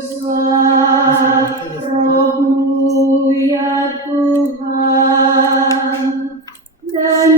Putuslah Roh-Mu ya Tuhan, dan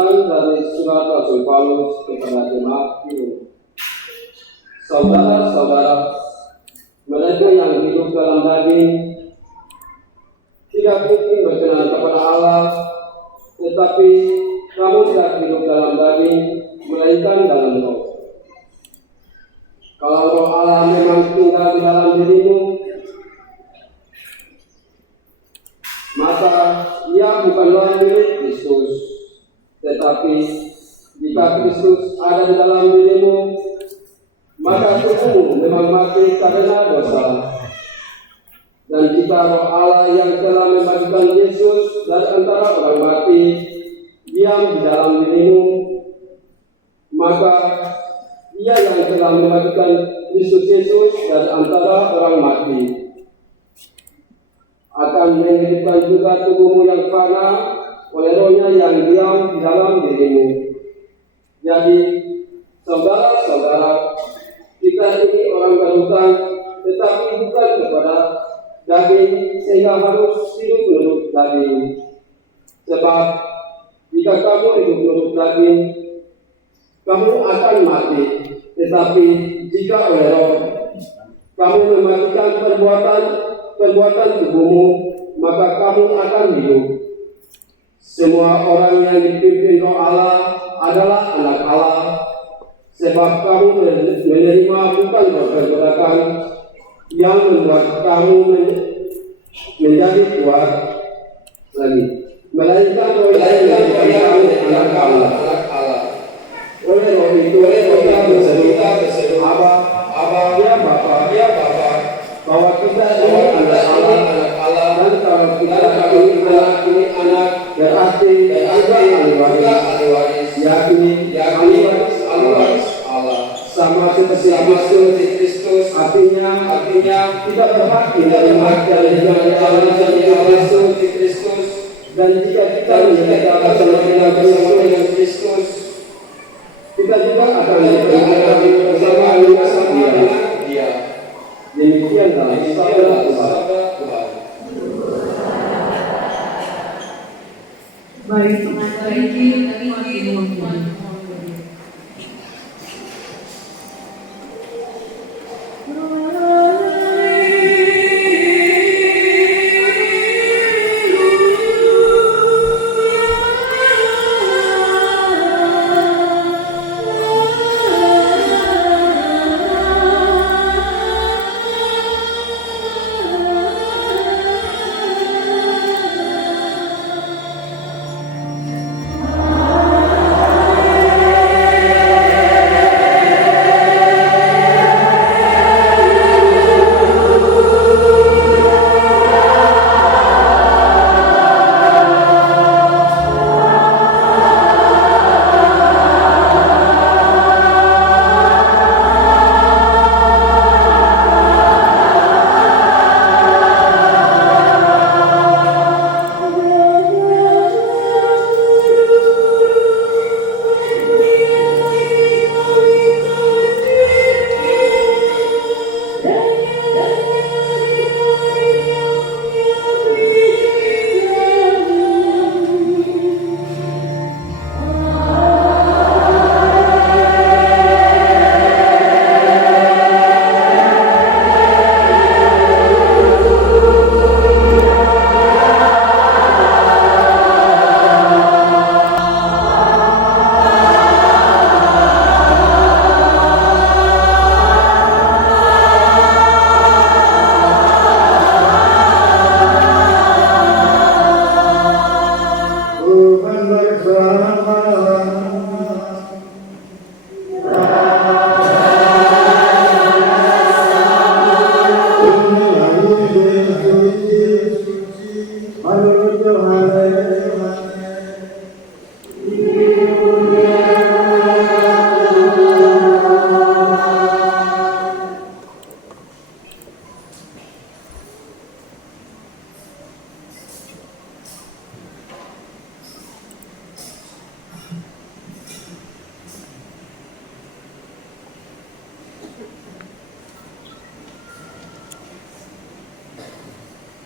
Bacaan dari surat Rasul Paulus kepada jemaat di Roma. Saudara-saudara, mereka yang hidup dalam daging tidak mungkin berkenan kepada Allah, tetapi kamu tidak hidup dalam daging, melainkan dalam roh. Kalau roh Allah memang tinggal di dalam dirimu, maka ia bukanlah milik Kristus. Tetapi jika Kristus ada di dalam dirimu, maka tubuhmu memang mati karena dosa. Dan jika roh Allah yang telah membangkitkan Yesus dari antara orang mati diam di dalam dirimu, maka ia yang telah membangkitkan Kristus Yesus dari antara orang mati akan menghidupkan juga tubuhmu yang fana oleh rohnya yang diam di dalam dirimu. Jadi, saudara-saudara, kita ini orang berhutang, tetapi bukan kepada daging, sehingga harus hidup menurut daging. Sebab jika kamu hidup menurut daging, kamu akan mati. Tetapi jika oleh roh kamu mematikan perbuatan tubuhmu, maka kamu akan hidup. Semua orang yang dipimpin roh Allah adalah anak Allah. Sebab kamu menerima bukan roh perbudakan yang membuat kamu menjadi kuat lagi, melainkan roh yang menjadikan kamu anak Allah. Oleh roh itu kita berseru Abba, ya Bapa, bahwa kita ini anak Allah, dan kalau kita ini anak berarti kita ahli waris, yakni ahli waris Allah, sama seperti Kristus. Artinya kita berhak menerima dari Allah seperti Kristus. Dan jika kita bersama dengan Kristus, kita juga akan bersama dengan Dia. Demikianlah sabda Tuhan. Baik, pengacara ini masih mohon.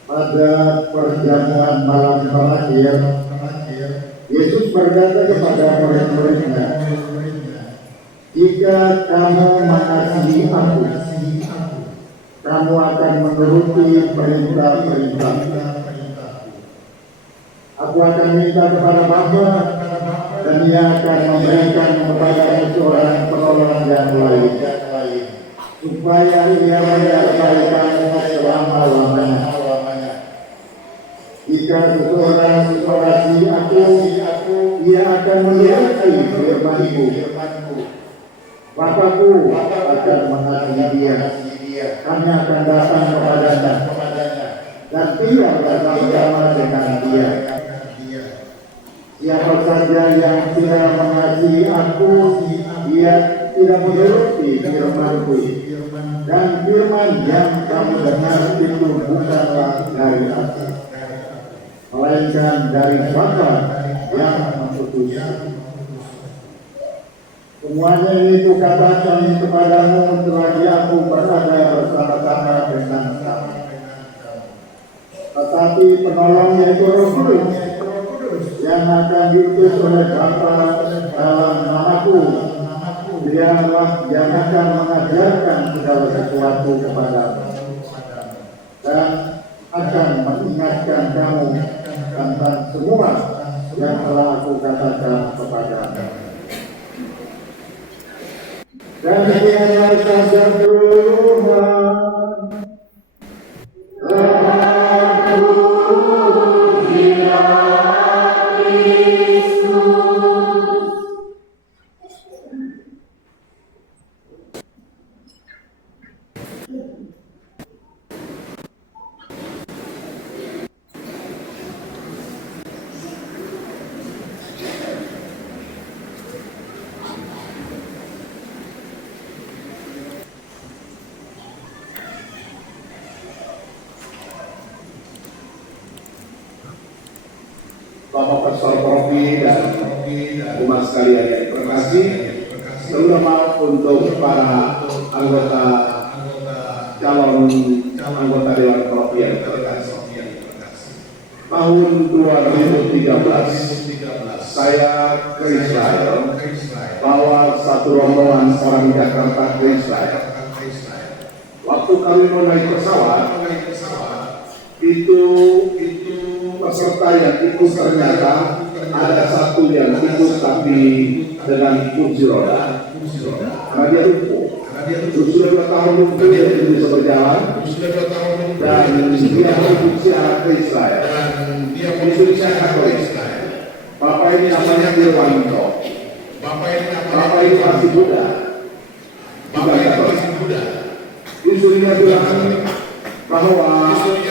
Pada perjamuan malam terakhir, Yesus berkata kepada murid-muridnya, "Jika kamu mengasihi aku, kamu akan menuruti perintah-perintahku. Aku akan minta kepada Bapa, dan Ia akan memberikan kepadamu seorang penolong yang lain, supaya Ia menyertai kamu selama-lamanya. Jika seseorang mengasihi aku, ia akan menuruti firman-Ku. Bapa-Ku akan mengasihi dia. Kami akan datang kepadanya dan tinggal bersama-sama dengan dia. Siapa saja yang tidak mengasihi aku, ia tidak menuruti firman-Ku. Dan firman yang kamu dengar itu bukanlah dari aku, melainkan dari Bapa yang mengutus. Semuanya ini kukatakan kepadamu selagi aku berada bersama-sama dengan kamu. Tetapi penolong yaitu Roh Kudus yang akan diutus oleh Bapa dalam namaku, Dialah yang akan mengajarkan segala sesuatu kepadamu dan akan mengingatkan kamu tentang semua yang telah aku katakan kepadamu. Dan demikianlah sabda Tuhan. Bapak Pastor Profi dan umat sekalian yang terkasih, terutama untuk para anggota calon anggota Dewan Profi yang terkasih. Tahun 2013 saya ke Israel, bawa satu rombongan orang Jakarta ke Israel. Waktu kami mau naik pesawat, itu peserta yang ikut ternyata ada satu yang ikut tapi dengan kursi roda karena dia lumpuh. Sudah 2 tahun lumpuh, dia tidak bisa berjalan, dan dia ikut siaran ke Israel. Indonesia Katolik. Bapak ini namanya Irwanto. Bapak ini masih muda, juga Katolik. Istrinya bilang bahwa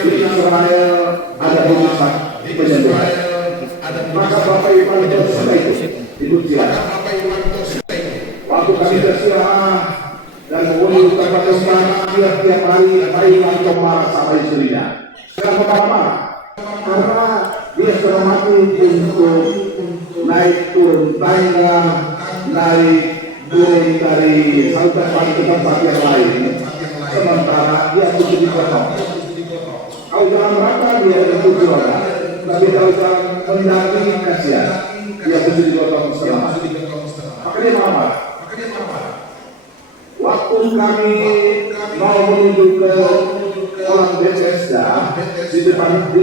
di Israel ada urusan penyembuhan. Maka Bapak Irwanto sudah ikut siaran. Waktu kami bersiaran dan mengundi ucapan tiap hari, Pak Irwanto marah sama istrinya. Kenapa marah? Karena dia sudah mati untuk naik turun tangga, naik turun dari satu tempat ke tempat yang lain. Sementara dia sudah dipotong. Kalau jalan rata dia ada kursi roda, tapi kalau jalan mendaki kasihan, dia sudah dipotong setengah. Makanya marah. Waktu kami mau menuju ke kolam Bethesda, di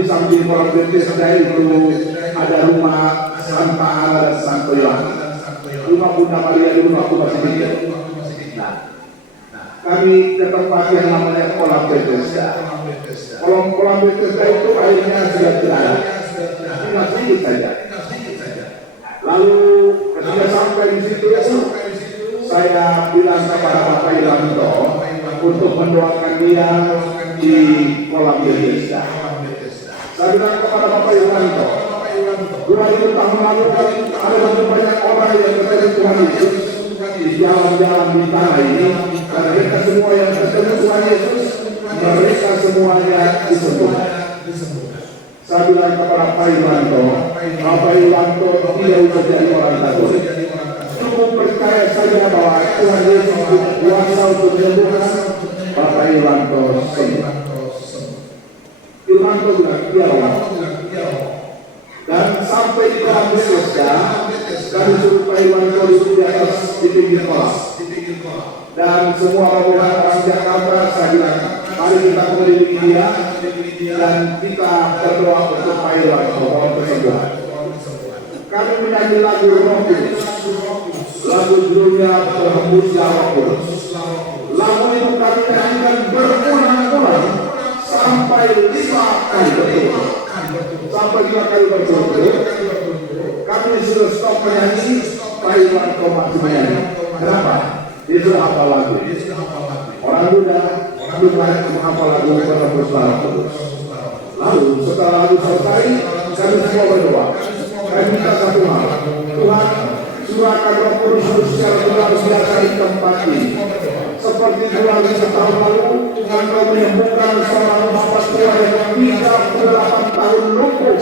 samping kolam Bethesda itu ada rumah Santa Ana dan Santo Yohanes. Rumah Bunda Maria dulu waktu masih kecil. Nah, kami ke tempat yang namanya kolam Bethesda. Kolam Bethesda itu airnya sudah jelas, tinggal sedikit saja. Lalu ketika sampai di situ, saya bilang kepada Bapak Irwanto untuk mendoakan dia di kolam Bethesda. Saya bilang kepada Bapak Irwanto, 2000 tahun lalu ada banyak orang yang bertemu Tuhan Yesus di jalan-jalan di tanah ini. Dan mereka semua yang bertemu Tuhan Yesus, mereka semuanya disembuhkan. Saya bilang kepada Pak Irwanto, Bapak Irwanto tidak usah jadi orang Katolik. Cukup percaya saja bahwa Tuhan Yesus berkuasa untuk menyembuhkan. Bapak Irwanto sembuh. Irwanto bilang, iya. Dan sampai di kolam Bethesda, kami suruh Pak Irwanto duduk di atas di pinggir kolam. Dan semua rombongan orang Jakarta saya bilang, mari kita mengelilingi dia dan kita berdoa untuk Pak Irwanto mohon kesembuhan. Kami menyanyi lagu Roh Kudus, lagu judulnya Berhembusnya Roh Kudus. Lagu itu kami nyanyikan berulang-ulang sampai 5 kali berturut. Sampai 5 kali berturut. Kami sudah stop menyanyi, Pak Irwanto masih menyanyi. Kenapa? Dia sudah hafal lagu. Orang muda belum layak menghafal lagu Berhembusnya Roh Kudus. Lalu setelah lagu selesai, kami semua berdoa. Kami minta satu hal, Tuhan, curahkan Roh Kudus secara luar biasa di tempat ini. Seperti 2 tahun lalu, Engkau menyembuhkan seorang bapak tua yang 38 tahun lumpuh.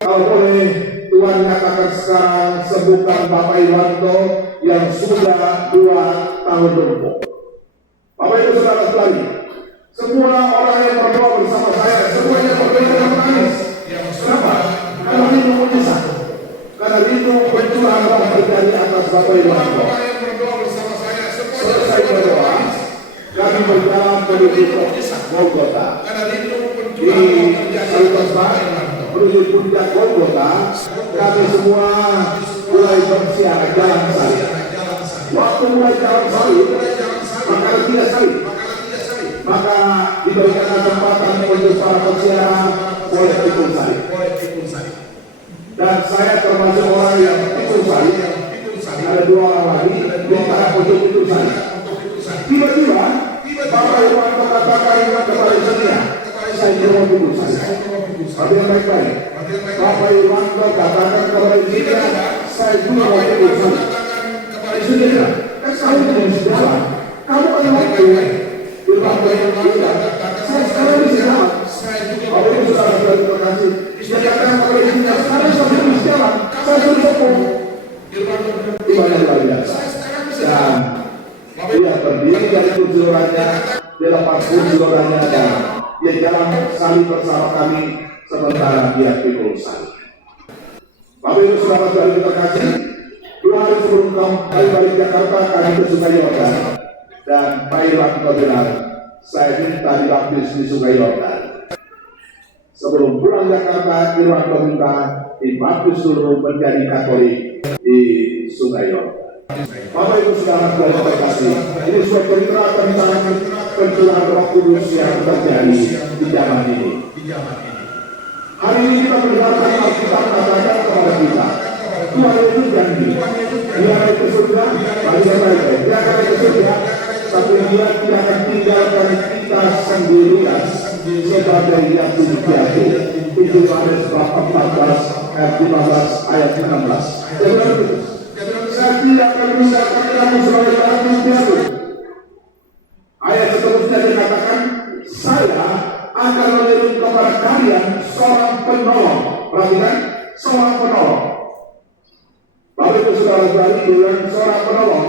Kalau boleh, Tuhan katakan sekarang sembuhkan Bapak Irwanto yang sudah 2 tahun lumpuh. Bapak Ibu Saudara sekalian, semua orang yang berdoa bersama saya, semuanya berdoa menangis. Kenapa? Karena rindu menyesal. Karena rindu pencurahan roh terjadi atas Bapak Irwanto. Selesai berdoa, kami berjalan menuju Golgota. Di Kalimantan menuju puncak Golgota, kami semua mulai bersiaga jalan salib. Waktu mulai jalan salib, maka tidak salib. Maka diberikan kesempatan untuk para peziarah boleh pikul salib. Dan saya termasuk orang yang pikul salib. Ada 2 orang lagi minta untuk pikul salib. Tiba-tiba Bapak Irwanto katakan kepada saya, saya mau pikul salib. Tapi yang baik-baik, Bapak Irwanto katakan kepada saya, saya juga mau pikul salib. Saudara, kan saya tidak jalan. Kamu kan waktu Irwanto yang bilang, saya sekarang bisa jalan. Bapak Ibu Saudara terima kasih. Dia katakan kepada saya, sekarang saya bisa jalan. Saya sudah sembuh. Ibadah luar biasa. Dan dia berdiri dari kursi rodanya, dia lepas kursi rodanya dan dia jalan salib bersama kami sementara dia pikul salib. Bapak Ibu Saudara terima kasih. 2 hari sebelum kami balik Jakarta, kami ke Sungai Yordan dan Pak Irwanto bilang, saya minta dibaptis di Sungai Yordan. Sebelum pulang Jakarta, Irwanto minta dibaptis dulu menjadi Katolik di Sungai Yordan. Bapak Ibu Saudara terima kasih. Ini suatu cerita tentang pencurahan Roh Kudus yang terjadi di zaman ini. Hari ini kita mendengarkan Alkitab katakan kepada kita, Tuhan itu janji, dia akan ke surga, bagi mereka, dia akan ke surga, tapi dia tidak akan tinggalkan kita sendirian sebagai yatim piatu. Itu Yohanes 14 ayat 15 ayat 16. Saya tidak akan meninggalkan kamu sebagai yatim piatu. Ayat seterusnya dikatakan, saya akan mengirim kepada kalian seorang penolong. Perhatikan, seorang penolong. Bapak Ibu Saudara bilang seorang penolong.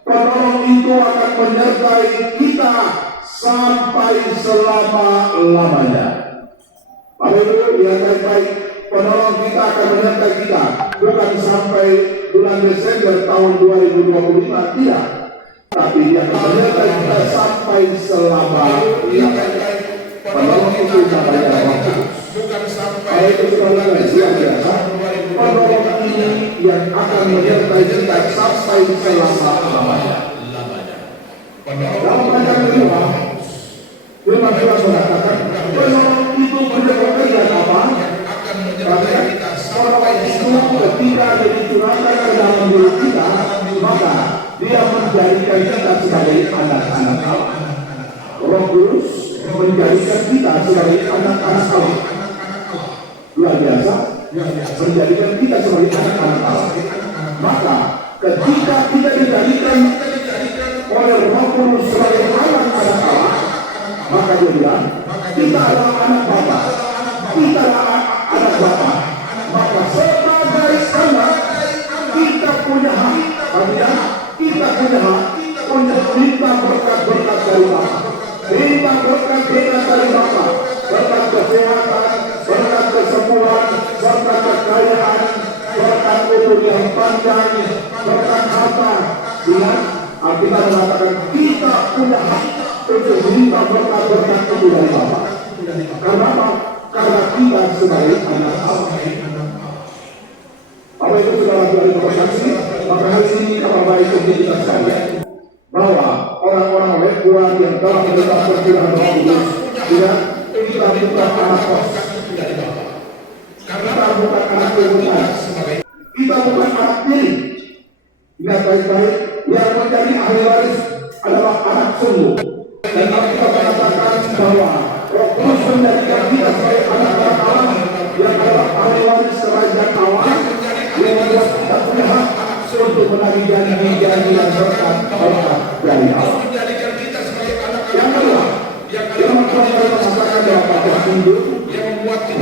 Penolong itu akan menyertai kita sampai selama-lamanya. Bapak Ibu lihat baik-baik, penolong kita akan menyertai kita bukan sampai bulan Desember tahun 2025, tidak. Tapi dia akan menyertai kita sampai selama-lamanya. Penolong itu namanya Roh Kudus. Bapak Ibu Saudara yang biasa, penolong ini yang akan menyertai kita sampai selama-lamanya. Dalam panjang kedua, firman Tuhan mengatakan, penolong itu bekerja apa? Penolong itu ketika dia dicurahkan ke dalam diri kita, maka dia menjadikan kita sebagai anak-anak Allah. Roh Kudus menjadikan kita sebagai anak-anak Allah. Luar biasa, menjadikan kita sebagai anak-anak Allah. Maka ketika kita dijadikan oleh Roh Kudus sebagai anak-anak Allah, maka dia bilang, kita adalah anak Bapa. Kita adalah anak Bapa. Maka sebagai anak, kita punya hak. Artinya, kita punya hak untuk minta berkat-berkat dari Bapa. Minta berkat-berkat dari Bapa. Berkat kesehatan, berkat kesembuhan, berkat kekayaan, berkat umur yang panjang, berkat harta. Ingat, Alkitab mengatakan kita punya hak untuk meminta berkat-berkat itu dari Bapa. Karena apa? Karena kita sebagai anak Allah. Apa itu saudara-saudari bersaksi? Maka hari ini kabar baik untuk kita sekalian bahwa orang-orang lekuan yang telah mendapat percurahan Roh Kudus, tidak, kita bukan anak kos dari Bapa. Kita bukan anak kebutuhan, kita bukan anak tiri. Ingat baik-baik, yang menjadi ahli waris adalah anak sungguh. Dan kita mengatakan bahwa Roh Kudus menjadikan kita sebagai anak-anak Allah yang adalah ahli waris kerajaan Allah, yang membuat kita punya hak untuk menagih janji-janji yang berkat dari Allah. Yang kedua, yang mengatakan bahwa pada hidup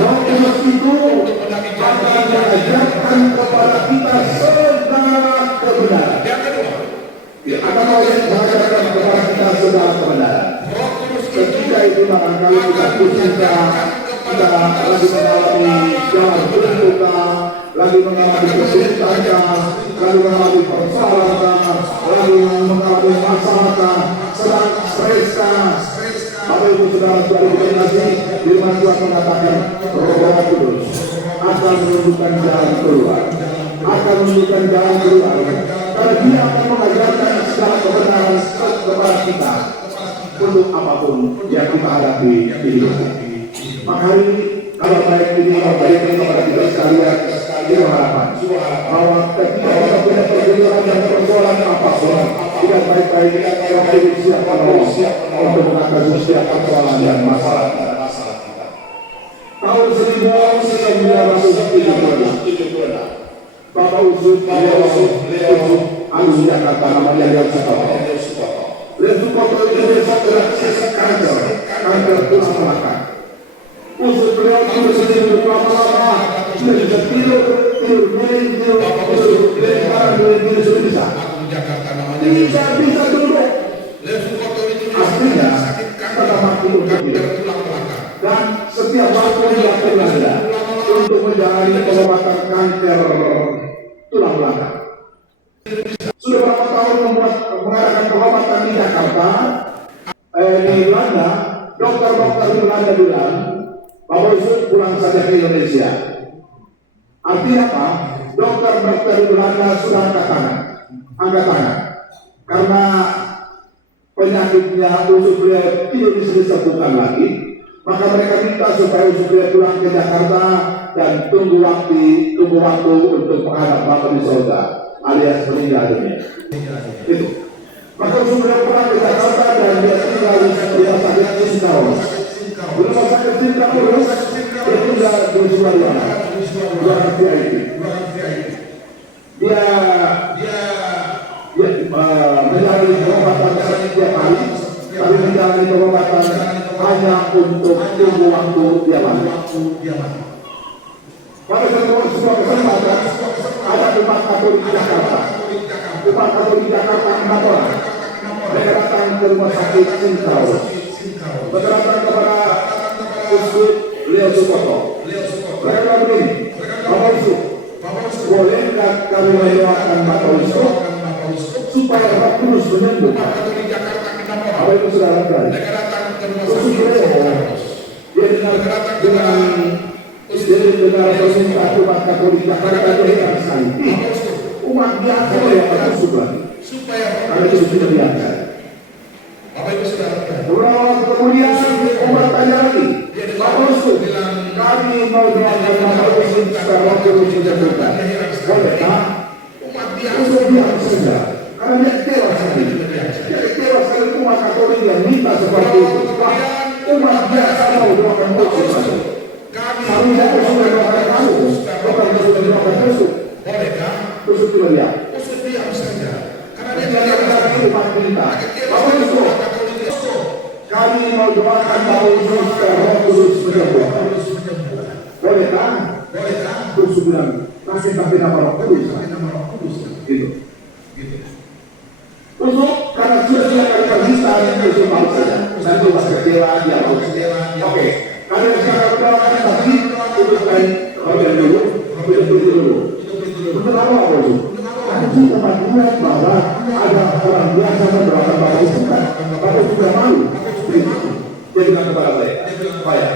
Roh Kudus itu akan mengajarkan kepada kita segala kebenaran. Akan mengajarkan kepada kita segala kebenaran. Ketika itu barangkali kita pusingka, kita lagi mengalami jalan berduka, lagi mengalami kesulitan, lagi mengalami persoalan, lagi mengalami masalah, sedang stres. Bapak Ibu saudara-saudari terkasih, firman Tuhan mengatakan Roh Kudus akan menunjukkan jalan keluar, karena Dia akan mengajarkan segala kebenaran kepada kita untuk apapun yang kita hadapi di hidup ini. Maka hari ini kalau baik ini memberikan kepada kita sekalian ini harapan bahwa ketika kita punya pergumulan dan persoalan apapun, tidak baik-baik kita hidup siap untuk mengatasi setiap persoalan dan masalah kita. Tahun 1970, Bapak Usut Agung Jakarta, namanya Leo Sukoto. Leo Sukoto itu besok kanker tulang belakang. Usut beliau sudah sendiri lama-lama, sudah bisa tidur sudah bisa. Tidak bisa duduk. Aslinya kata mati untuk hidup. Dan setiap waktu dia belanja untuk menjalani pengobatan kanker tulang belakang. Sudah berapa tahun mengadakan pengobatan di Jakarta, di Belanda. Dokter-dokter di Belanda bilang, Bapak Yusuf pulang saja ke Indonesia. Artinya apa? Dokter-dokter di Belanda sudah angkat tangan. Karena penyakitnya Yusuf beliau tidak bisa disembuhkan lagi, maka mereka minta supaya Yusuf beliau pulang ke Jakarta dan tunggu waktu untuk menghadap Bapa di surga, alias meninggal dunia. Itu. Maka Yusuf beliau pulang ke Jakarta dan dia tinggal di rumah sakit Singkawang. Rumah sakit Singkawang itu sudah berusia dua VIP. Dia menjalani pengobatan setiap hari, tapi menjalani pengobatan hanya untuk tunggu waktu dia mati. Pada sebuah kesempatan ada umat Katolik di Jakarta. Umat Katolik di Jakarta 4 orang. Mereka datang ke rumah sakit Singkawang. Mereka datang kepada Uskup Leo Sukoto. Mereka begini, Bapak Uskup, bolehkah kami mendoakan Bapak Uskup supaya Roh Kudus menyentuh? Apa itu saudara-saudari? Uskup dia dengan permintaan umat Katolik Jakarta itu heran sekali. Umat biasa yang Uskup lagi. Karena itu sudah biasa. Beberapa waktu kemudian umat tanya lagi, Bapak Uskup, kami mau doakan Bapak Uskup supaya Roh Kudus menyentuhkan. Bolehkah? Uskup bilang saja. Karena dia kecewa sekali. Dia kecewa sekali umat Katolik yang minta seperti itu. Umat biasa mau doakan Uskup saja. Kami tidak usah doakan kamu, bukan sudah doakan Uskup. Uskup tidak lihat. Karena dia tidak umat kita. Bapak Uskup, kami mau doakan Bapak Uskup supaya Roh Kudus menyentuhkan. Bolehkah? Uskup bilang, kasih tapi nama Roh Kudus. Gitu. Uskup, karena sudah kali permintaan Uskup mau saja. Nanti masih kecewa, dia mau. Oke. Kalian sekarang doakan tapi Uskup kan bagian dulu, dulu. Untuk apa? Kapolri. Nanti teman lihat bahwa ada orang biasa beberapa Bapak Ustaz, Bapak sudah malu. Dia bilang kepada saya, Pak ya,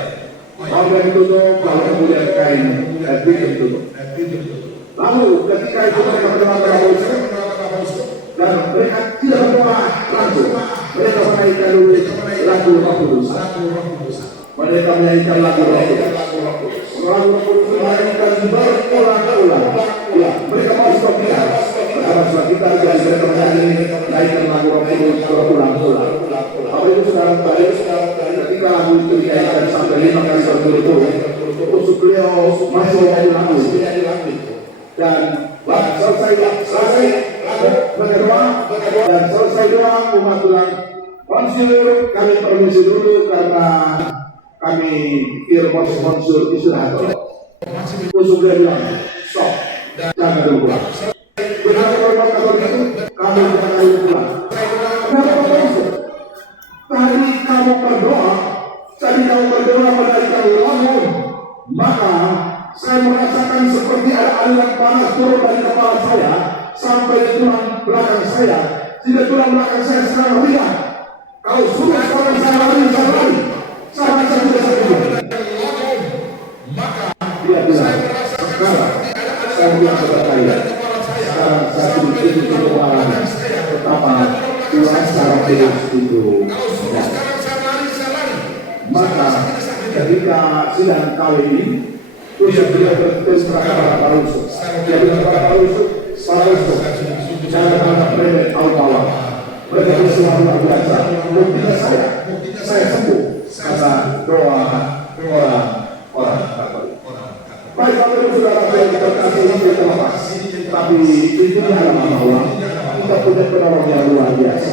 organ ditutup, lalu kemudian kain pintu ditutup. Lalu ketika itu mereka berdoa kepada Ustaz, dan mereka tidak berdoa langsung, mereka menaikkan dulu lagu Roh Kudus. Mereka menyanyikan lagu Roh Kudus. Lagu Roh Kudus menyanyikan berulang-ulang. Ya, mereka mau stop kita. Karena kita jadi mereka menyanyikan lagu Roh Kudus berulang-ulang. Apa itu sekarang ketika lagu itu dinyanyikan sampai 5 kali berturut-turut, terus beliau masuk ke lagu dan selesai berdoa dan selesai doa umat bilang, Monsiur, kami permisi dulu karena kami Monsiur istirahat. Usul dia bilang, stop, jangan dulu pulang. Benar kalau itu, kamu jangan dulu pulang. Kenapa Monsiur? Tadi kamu berdoa pada kamu bangun, maka saya merasakan seperti ada aliran panas turun dari kepala saya sampai di tulang belakang saya. Tidak tulang belakang saya sekarang ringan. Kalau sudah sekarang saya lari, saya tidak sakit. Maka dia bilang, sekarang saya biasa berkaya. Sekarang saya tidak berpengalaman betapa kuasa Roh Kudus itu. Maka ketika sidang kali ini, beliau berterus terang kepada Pak Rusuk. Dia bilang kepada Pak Rusuk, jangan anggap remeh awal-awal. Mereka bersuara luar biasa. Buktinya saya sembuh karena doa orang Katolik. Baik, Bapak Ibu Saudara yang dikasihi kita lepas. Tapi intinya adalah bahwa kita punya penolong yang luar biasa.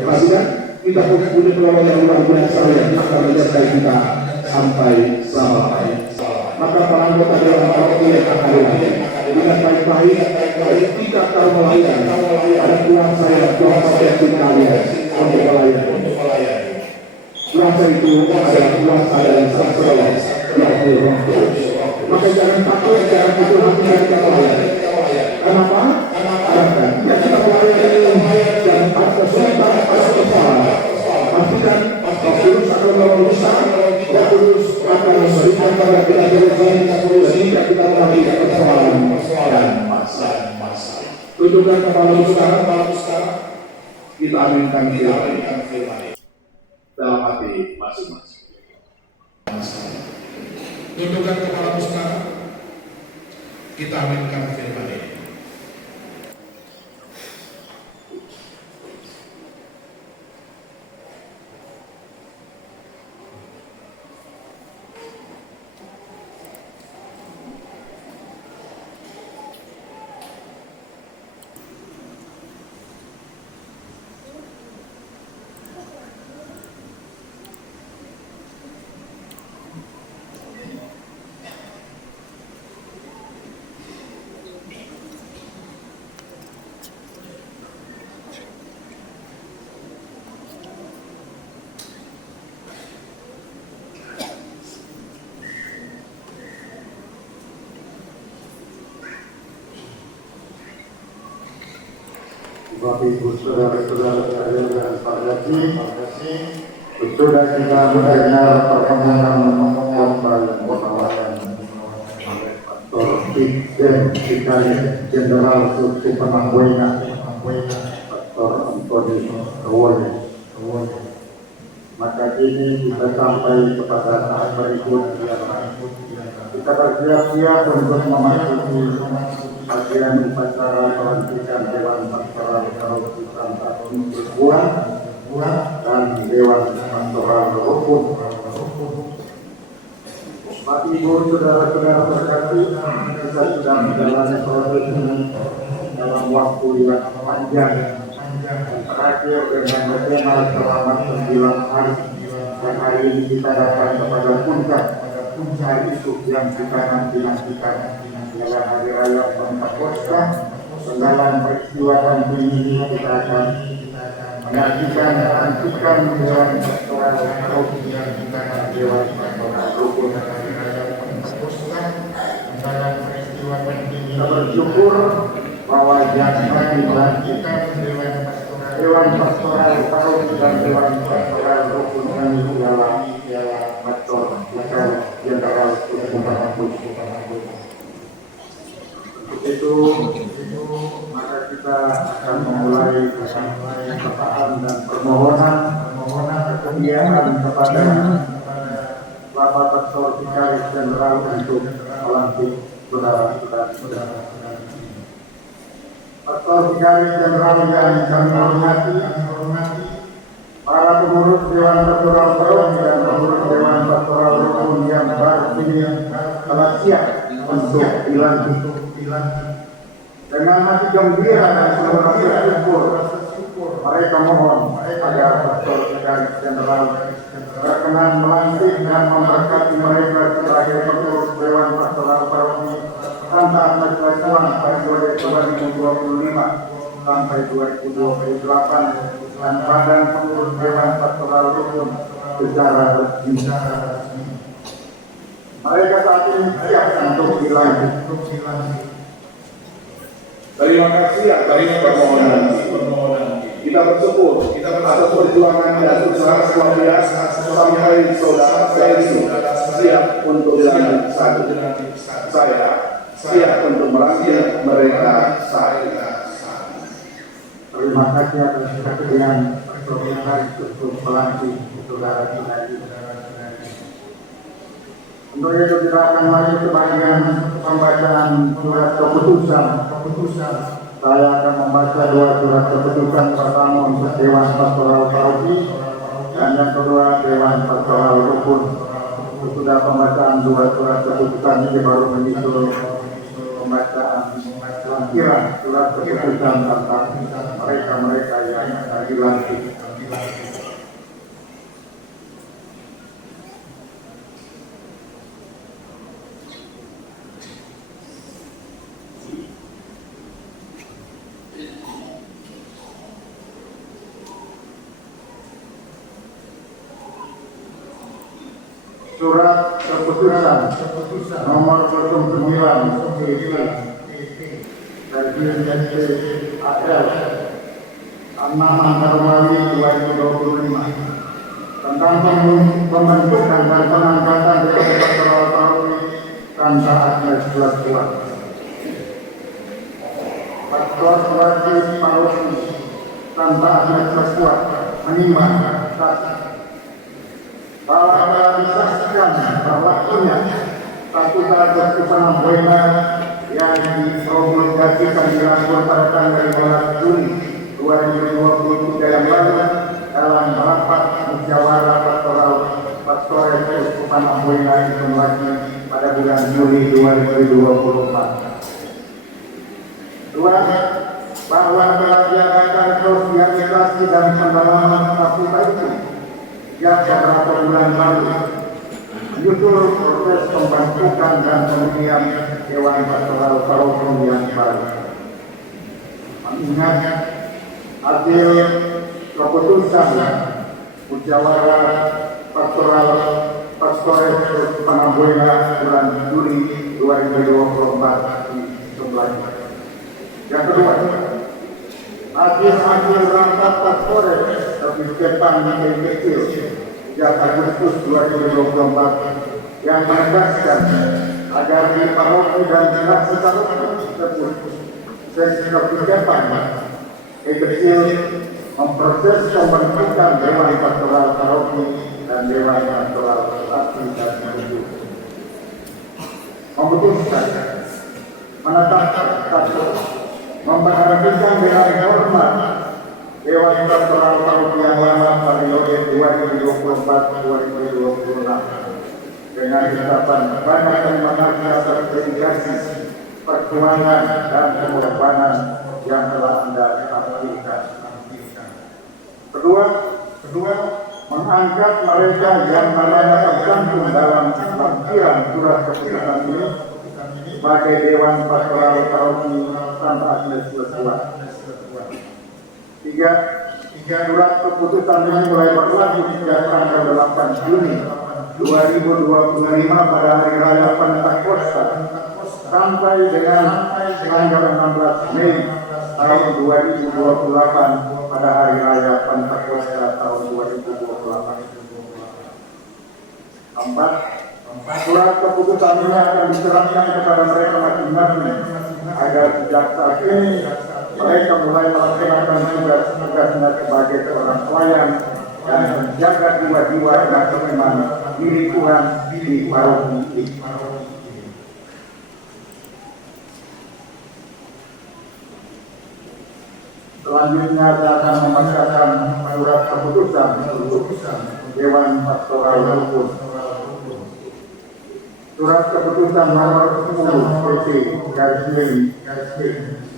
Perhatikan, kita punya penolong yang luar biasa yang akan menyertai kita sampai selama-lamanya. Maka para anggota Dewan Paroki yang akan dengan baik-baik tidak tahu melayani. Ada kuasa yang Tuhan kalian untuk melayani. Kuasa itu adalah kuasa yang sastra yang Roh Kudus. Maka jangan takut, jangan putus hati dari kita melayani. Kenapa? Karena kita melayani dan ada kesulitan, ada kesalahan. Pastikan Roh Kudus akan meluruskan, Roh Kudus akan memberikan pada kita sehingga kita mengalami persoalan dan masalah. Tunjukkan kepala sekarang, kita aminkan firman dalam hati masing-masing. Tundukkan kepalamu sekarang, kita aminkan firman ini. Bapak Ibu Saudara-saudara sekalian dan Pak Yasi, sudah kita mendengar pertemuan kembali pembahasan Pastor Ikden Sekalian Jenderal Susi Penangguena Pastor Antoni Kawoye. Maka kini kita sampai kepada tahap berikutnya. Kita bersiap-siap untuk memasuki bagian upacara pelantikan Dewan Pastoral Paroki Santa Perempuan dan Dewan Pastoral Rukun. Bapak Ibu Saudara-saudara terkasih, kita sudah menjalani proses ini dalam waktu yang panjang. Terakhir dengan tema selama 9 hari dan hari ini kita datang kepada puncak itu yang kita nanti-nantikan adalah hari raya Pentakosta. Dalam peristiwa penting ini kita akan menyaksikan pelantikan Dewan Pastoral Paroki dan Dewan Pastoral Rukun hari raya Pentakosta. Dalam peristiwa penting ini kita bersyukur bahwa yang dilanjutkan Dewan Pastoral Paroki dan Dewan Pastoral Rukun kami ialah Pastor Jenderal Untuk itu maka kita akan memulai perkataan dan permohonan kesediaan kepada Bapak Pastor Vikaris Jenderal untuk melantik saudara-saudara. Pastor Vikaris Jenderal yang kami hormati, para pengurus Dewan Pastoral Paroki dan pengurus Dewan Pastoral Rukun yang baru ini telah siap untuk dilantik. Dengan hati gembira dan seluruh rasa syukur, mereka mohon agar Pastor Vikaris Jenderal berkenan melantik dan memberkati mereka sebagai pengurus Dewan Pastoral Paroki Santa Agnes Lasuan pada 2025 sampai 2028 dan badan pengurus Dewan Pastoral Rukun secara resmi. Mereka saat ini siap untuk dilantik. Terima kasih atas permohonan. Kita bersyukur atas perjuangan dan usaha luar biasa sampai saudara saya siap untuk dilantik satu. Saya siap untuk melantik mereka saat. Terima kasih atas kesediaan untuk melantik saudara kita. Untuk itu kita akan maju ke bagian pembacaan surat keputusan. Saya akan membaca dua surat keputusan, pertama untuk Dewan Pastoral Paroki dan yang kedua Dewan Pastoral Rukun. Sudah pembacaan dua surat keputusan ini baru menyusul pembacaan lampiran surat keputusan tentang mereka-mereka yang akan dilantik. Surat keputusan nomor 09 dari AL 6 Januari 2025 tentang pembentukan dan pengangkatan Dewan Pastoral Paroki Santa Agnes Lasuan. Pastor Wajib Paroki Santa Agnes Lasuan menimbang bahwa telah disaksikan berlakunya statuta keputusan Buena yang dipromulgasikan di Lampung pada tanggal 15 Juni 2023 yang lalu dalam rapat musyawarah pastoral Keuskupan Buena itu lagi pada bulan Juli 2024. Dua, bahwa telah diadakan sosialisasi dan pendalaman statuta itu yang beberapa bulan lalu menyusul proses pembentukan dan pemilihan Dewan Pastoral Paroki yang baru. Mengingat hasil keputusan musyawarah pastoral Penambuena bulan Juli 2024 di sebelahnya. Yang kedua, hasil rapat pastoral Kebijakan yang kecil sejak Agustus 2024 yang menegaskan agar di paroki dan dinas tersebut sesi kebijakan yang kecil memproses pembentukan Dewan Pastoral Paroki dan Dewan Pastoral Saksi dan Maju. Memutuskan menetapkan status memperhatikan dengan hormat Dewan Pastoral Paroki yang lama periode 2024-2026 dengan ucapan banyak terima kasih atas dedikasi, perjuangan dan pengorbanan yang telah Anda sampaikan. Kedua, mengangkat mereka yang namanya tercantum dalam lampiran surat keputusan ini sebagai Dewan Pastoral Paroki Santa Agnes Lasuan. Tiga, surat keputusan ini mulai berlaku sejak tanggal 8 Juni 2025 pada hari raya Pentakosta sampai dengan tanggal 16 Mei tahun 2028 pada hari raya Pentakosta tahun 2028. Keempat, surat keputusan ini akan diserahkan kepada mereka masing-masing agar sejak saat ini mereka mulai melaksanakan tugas-tugasnya sebagai seorang pelayan dan menjaga jiwa-jiwa dan beriman di lingkungan di paroki ini. Selanjutnya saya akan membacakan surat keputusan Dewan Pastoral Rukun. Surat keputusan nomor 10 PT garis miring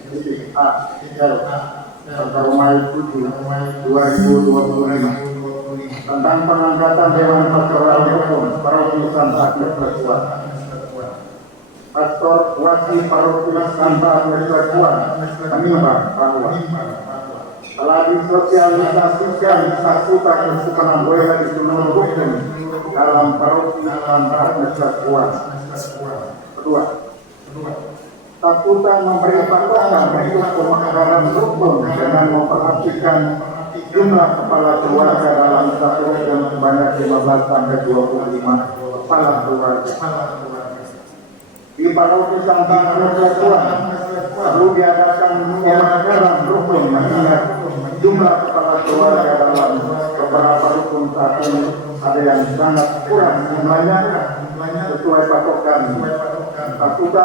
titik A serta Romawi 7 2025 tentang pengangkatan Dewan Pastoral Rukun Paroki Santa Agnes Lakuan. Pastor Wasi Paroki Santa Agnes Lakuan menimbang bahwa telah disosialisasikan statuta kesukanan boleh di seluruh rukun dalam Paroki Santa Agnes Lakuan. Kedua, statuta memberi patokan untuk pemekaran rukun dengan memperhatikan jumlah kepala keluarga dalam satu rukun sebanyak 15 sampai 25 kepala keluarga. Di Paroki Santa Agnes Lakuan perlu diadakan pemekaran rukun mengingat jumlah kepala keluarga dalam beberapa rukun saat ini ada yang sangat kurang jumlahnya sesuai patokan statuta,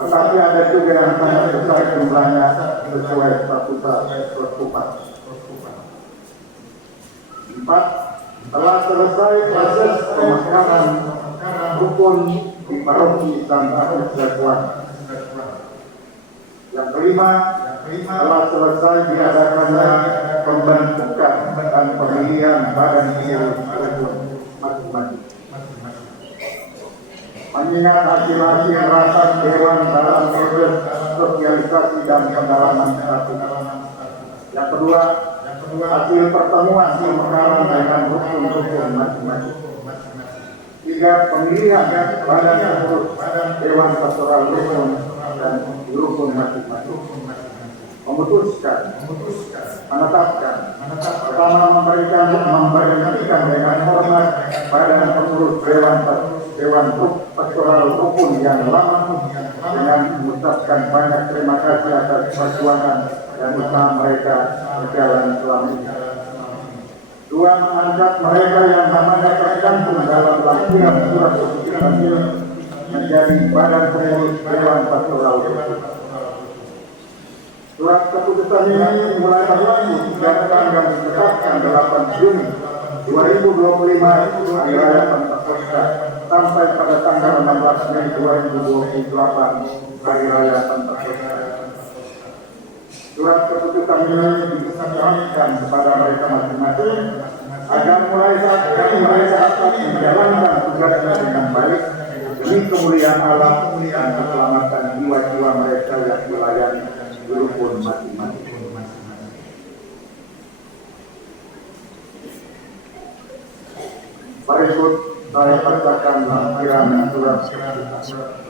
tetapi ada juga yang sangat besar jumlahnya sesuai statuta pertupat. 4. Telah selesai proses pemekaran rukun di Paroki Santa Agnes Lakuan. Yang kelima, telah selesai diadakannya pembentukan dan pemilihan badan pengurus rukun masing-masing. Mengingat hasil-hasil rapat Dewan dalam proses sosialisasi dan pendalaman statuta. Yang kedua, hasil pertemuan pemekaran dengan rukun-rukun masing-masing. 3. Pemilihan badan pengurus Dewan Pastoral Rukun dan rukun masing-masing. Memutuskan, menetapkan, pertama memberhentikan dengan hormat badan pengurus Dewan Pastoral Rukun yang lama dengan mengucapkan banyak terima kasih atas perjuangan dan usaha mereka berjalan selama ini. 2. Mengangkat mereka yang namanya tercantum dalam lampiran surat keputusan ini menjadi badan pengurus Dewan Pastoral Rukun. Surat keputusan ini mulai berlaku sejak tanggal ditetapkan 8 Juni 2025 hari raya Pentakosta sampai pada tanggal 16 Mei 2028 hari raya Pentakosta. Surat keputusan ini disampaikan kepada mereka masing-masing agar mulai saat ini mereka dapat menjalankan tugasnya dengan baik demi kemuliaan Allah dan keselamatan jiwa-jiwa mereka yang dilayani di rukun masing-masing. Berikut saya bacakan lampiran surat keputusan.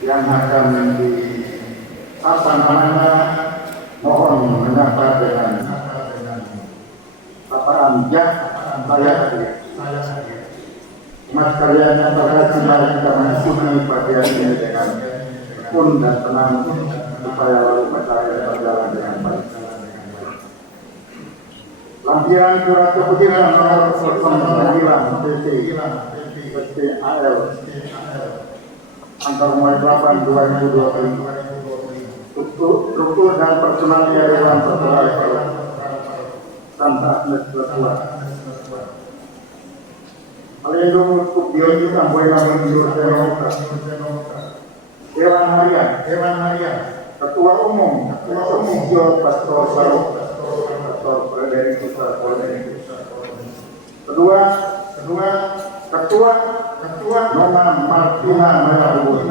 Yang akan apa namanya mohon menyapa dengan sapaan saya Mas kalian yang berhasil kita mengikuti bagian ini dengan tekun dan tenang supaya lalu acara berjalan dengan baik. Lampiran surat keputusan nomor 09 PTAL Angka Romawi 8 2025 struktur dan personal Dewan Pastoral Santa Agnes Lakuan. Alendung Uskup Dionis Amboina Menjur Demokrat. Dewan Harian Ketua Umum Pastor Barok Pastor Frederick Kedua Ketua Nona Martina Mayabubun.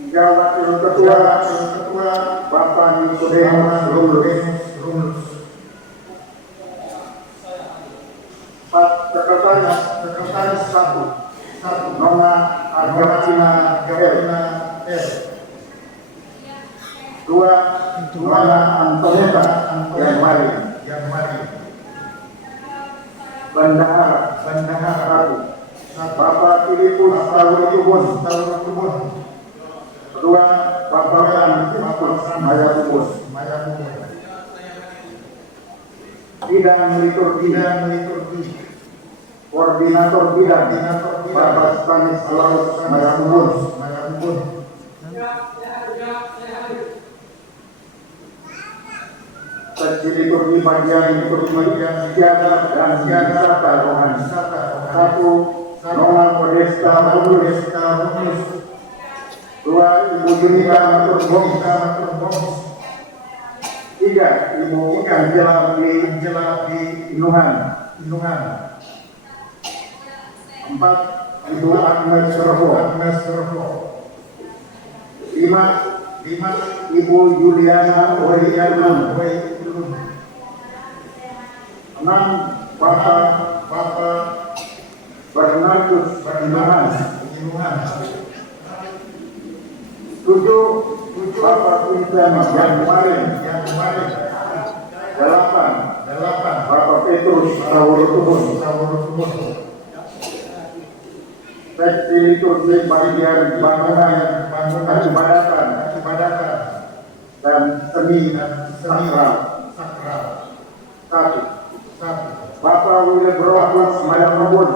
Tiga wakil ketua Bapak Nikodemus Rumlus. Empat sekretaris satu Nona Argentina S. Dua Nona Antoneta yang mari. Bendahara satu Bapak Filipus Tawurikubun. Kedua Bapak Markus Mayabubun. Bidang liturgi koordinator bidang Bapak Stanislaus Mayabubun. Seksi liturgi bagian siaga dan siaga rohani. Satu Nona Modesta Rumlus. Dua Ibu Junika Matur. Tiga Ibu Angela di Inuhan. Empat Ibu Agnes Servo. Lima Ibu Juliana Weyulun. Enam Bapak Bernardus Inuhan. Tujuh Bapak Vincent yang kemarin. Delapan Bapak Petrus Tawurikubun. Seksi liturgi bagian bangunan ibadatan dan seni sakral. Satu Bapak Wilbrahus Mayabubun.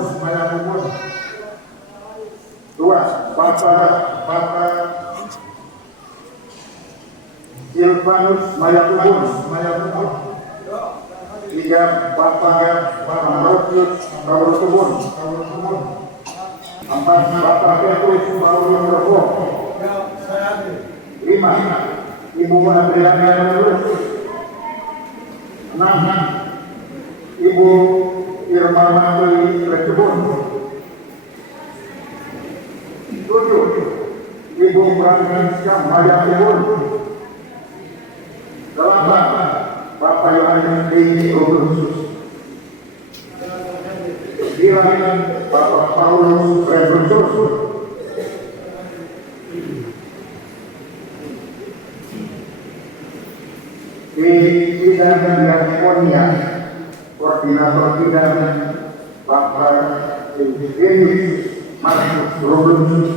Dua Bapak Silvanus Mayabubun. Tiga Bapak Ambrosius Tawurikubun. Empat Bapak Petrus Paulus Robo. Lima Ibu Adriana Lulus. Enam Ibu Irma Mantui Recebun. Tujuh Ibu Francisca Mayabubun. Delapan Bapak Yohanes di Rumlus. Sembilan Bapak Paulus Rebrus. Di bidang diakonia koordinator bidang Bapak Denis Markus Rumlus.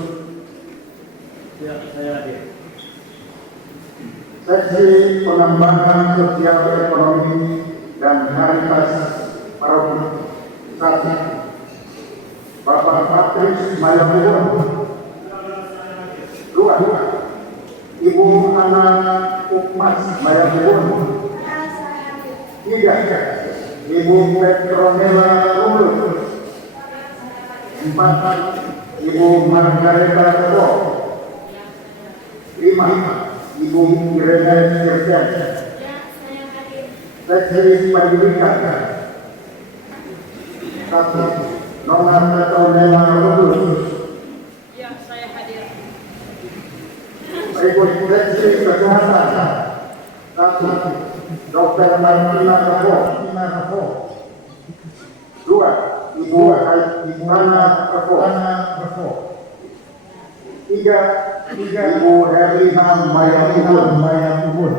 Seksi pengembangan sosial ekonomi dan karitas paroki. Satu Bapak Patris Mayabubun. Dua Ibu Ana Ukmas Mayabubun. Tiga Ibu Petronella Rumlus. Empat Ibu Margareta Robo. Lima Ibu Irene Sirjan. Seksi pendidikan. Satu Nona Petronella Rumlus. Ya, saya hadir. Berikut seksi kesehatan. Satu Dr. Martina Rafo. Dua Ibu Ana Rafo. Tiga Ibu Herlina Mayabubun.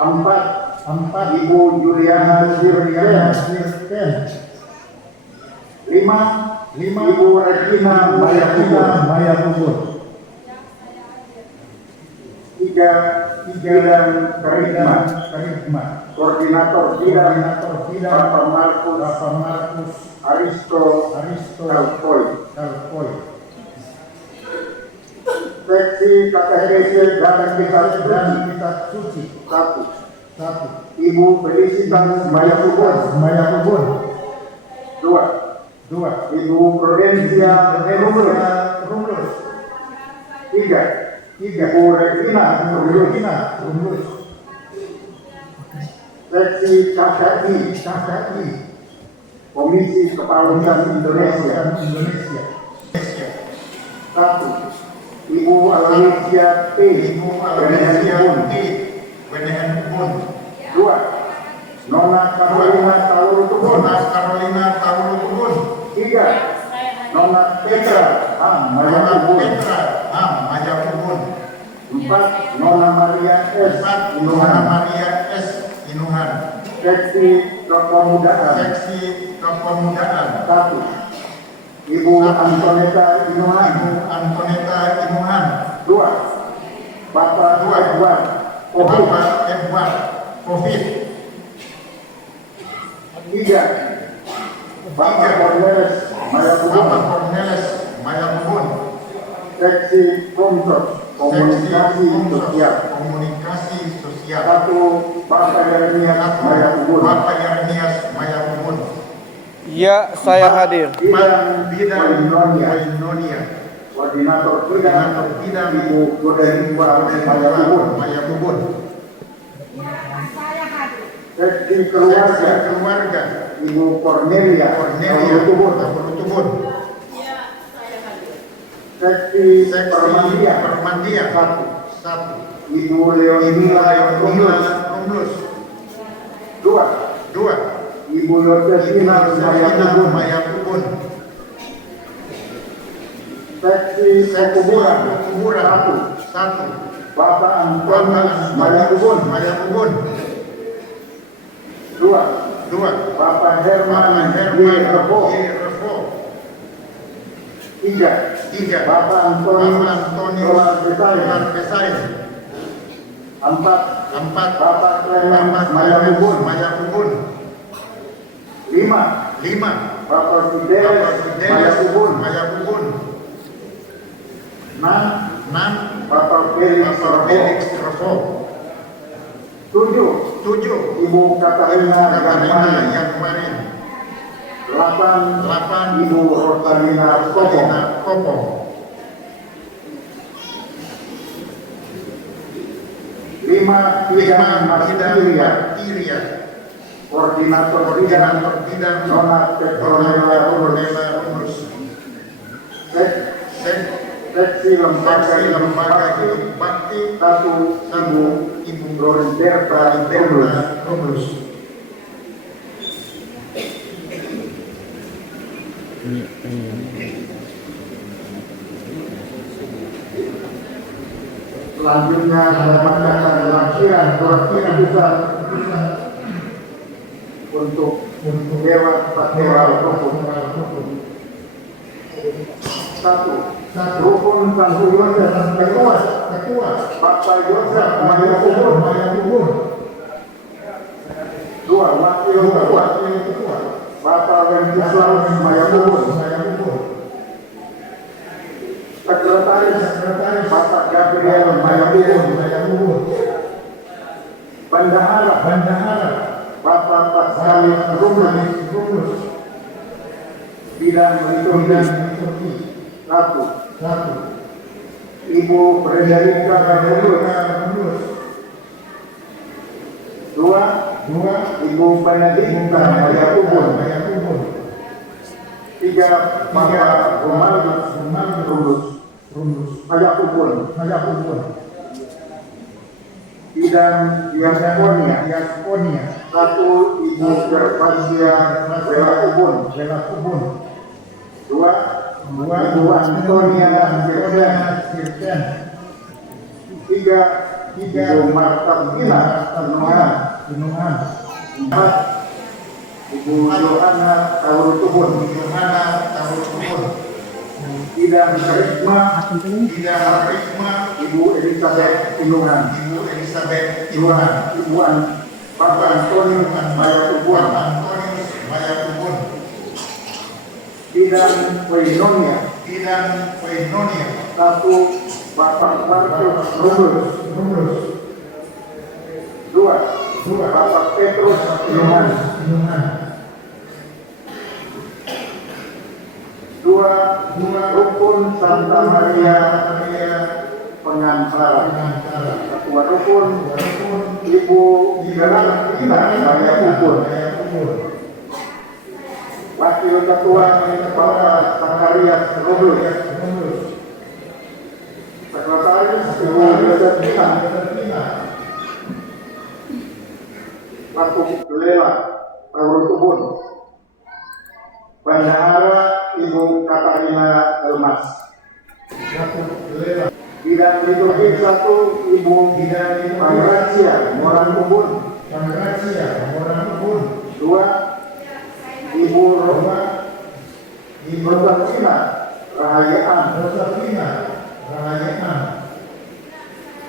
Empat Ibu Juliana Sirken. Lima Ibu Regina Mayabubun. Tiga bidang karisma koordinator bidang Bapak Markus Aristo Kalpoy. Seksi KKHC dan kita suci. Satu Ibu Felicitas Mayabubun. Dua Ibu Prudensia Rumlus. Tiga Ibu Regina Rumlus. Seksi KKI Komisi Kepaulisan Indonesia. 1. Ibu Alicia T. Wenehan Ubun. 2. Nona Carolina Tauro Tubun. 3. Nona Petra Maya Ubun. 4. Nona Maria S. Inuhan. Seksi Kepemudaan. 1. Ibu Antoneta Inuhan. 2. Bapak Edward Covid. 3. Bapak Cornelis Maya Ubun. Seksi Komsos Komunikasi Sosial. 1. Bapak Yeremias Maya Ubun. Ya, saya hadir. Bidang Koordinator Bidang Ibu Godenwa Maya Ubun. Seksi Keluarga Ibu Cornelia Tubun. Ya, saya hadir. Seksi Permandian 1. Ibu Leonila Romulus. 2. Ibu Yosefina Maya Ubun. Seksi Kuburan 1. Bapak Antonius Maya Ubun. 2. Bapak Herman Revo. 3. Bapak Antonius Besain. 4. Bapak Clement Maya Ubun. 5. Bapak Fidelis Maya Ubun. 6. Bapak Felix Revo. 7. Ibu Katarina yang kemarin. 8. Ibu Rosalina Kopo. 5. Bidang Martiria. Koordinator Bidang Nona Petronella Romulus. Seksi Lembaga Hidup Bakti 1. Ibu Lorenberta Romulus. Selanjutnya saya bacakan lampiran surat keputusan untuk Dewan Pastoral Hukum. 1. Rukun Santo Yosef Ketua Bapak Yosef Maya Ubun. 2. Wakil Ketua Bapak Wenceslaus Maya Ubun. Sekretaris Bapak Gabriel Maya Ubun. Bendahara Bapak Pascalis Romulus. Bidang liturgi 1. Ibu Frederika Romulus. 2. Ibu Benedikta Maya Ubun. 3. Bapak Romulus Maya Ubun. Bidang diakonia 1. Ibu Gervasia Bela Ubun. 2. Ibu Antonia Kirsten. 3. Ibu Marta Pina Inuhan. 4. Ibu Johanna Tauro Tubun. Bidang Karisma Ibu Elizabeth Inuhan. 2. Ibu Bapak Antonius Maya Ubun. Bidang Koinonia 1. Bapak Marcus Romulus. 2. Bapak Petrus Inuhan. 2. Rukun Santa Maria Pengantara. Ketua Rukun Ibu Geraldina Maya Ubun. Wakil Ketua Bapak Zakarias Robles, Sekretaris Ibu Yosefina, Wakil Lela Taurus Ubun, Bendahara Ibu Katarina Elmas, Bidang Liturgi 1 Ibu Pangracia Moran Ubun, 2 Ibu Rosafina Rahayaan,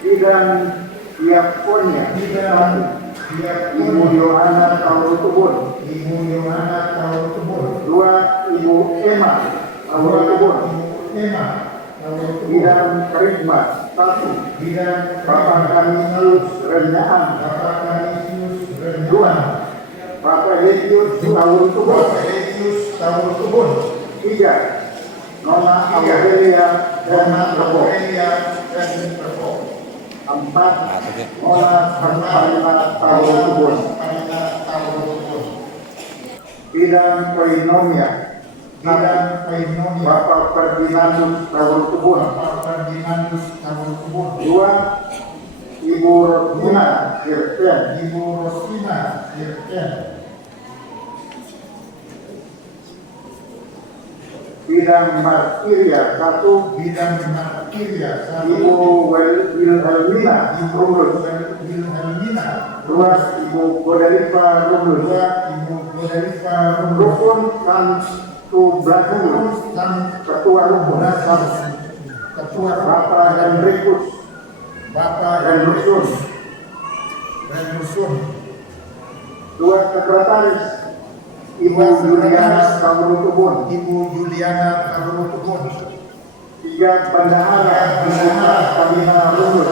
Bidang Diakonia Ibu Yohana Taurus Ubun, 2 Ibu Emma Taurus Ubun, Bidang Karisma 1 Bapak Kanisius Renyaan, 2 Bapak Hetius Taurus Ubun, 3 Nona Amelia dan Rebo, 4 Nona Karina Taurus Ubun. Bidang Koinonia Bapak Ferdinandus Taurus Ubun, 2 Ibu Rosina Kirsten, Bidang Martiria 1 Ibu Wilhelmina Rumlus, 2 Ibu Godeliva Rumlus, Rukun Santu Blanus, Ketua Rukun Bapak Henrikus Rendusun, 2 Sekretaris Ibu Juliana Taurus Ubun, 3 Bendahara Katarina Rumlus,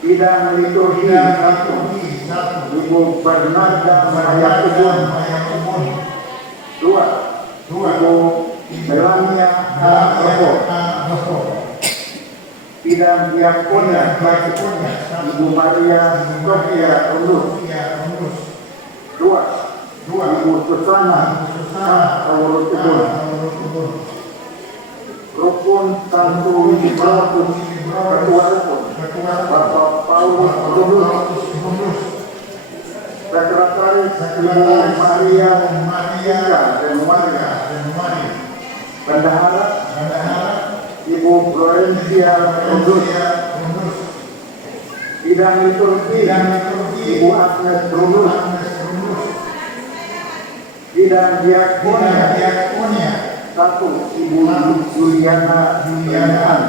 Bidang Liturgi 1 Ibu Bernarda Mahaya Ubun, 2 Ibu Melania Rebo, Bidang Diakonia Ibu Maria Sofia Rumlus, 2 Ibu Susana Taurus Ubun, Rukun Santu Ibratus Ketua Rukun Bapak Paulus Rumlus, Sekretaris Ibu Maria Ika dan Maria, Bendahara Ibu Florencia Rumlus, Bidang Liturgi Ibu Agnes Rumlus, Bidang Diakonia 1 Ibu Juliana Renyaan,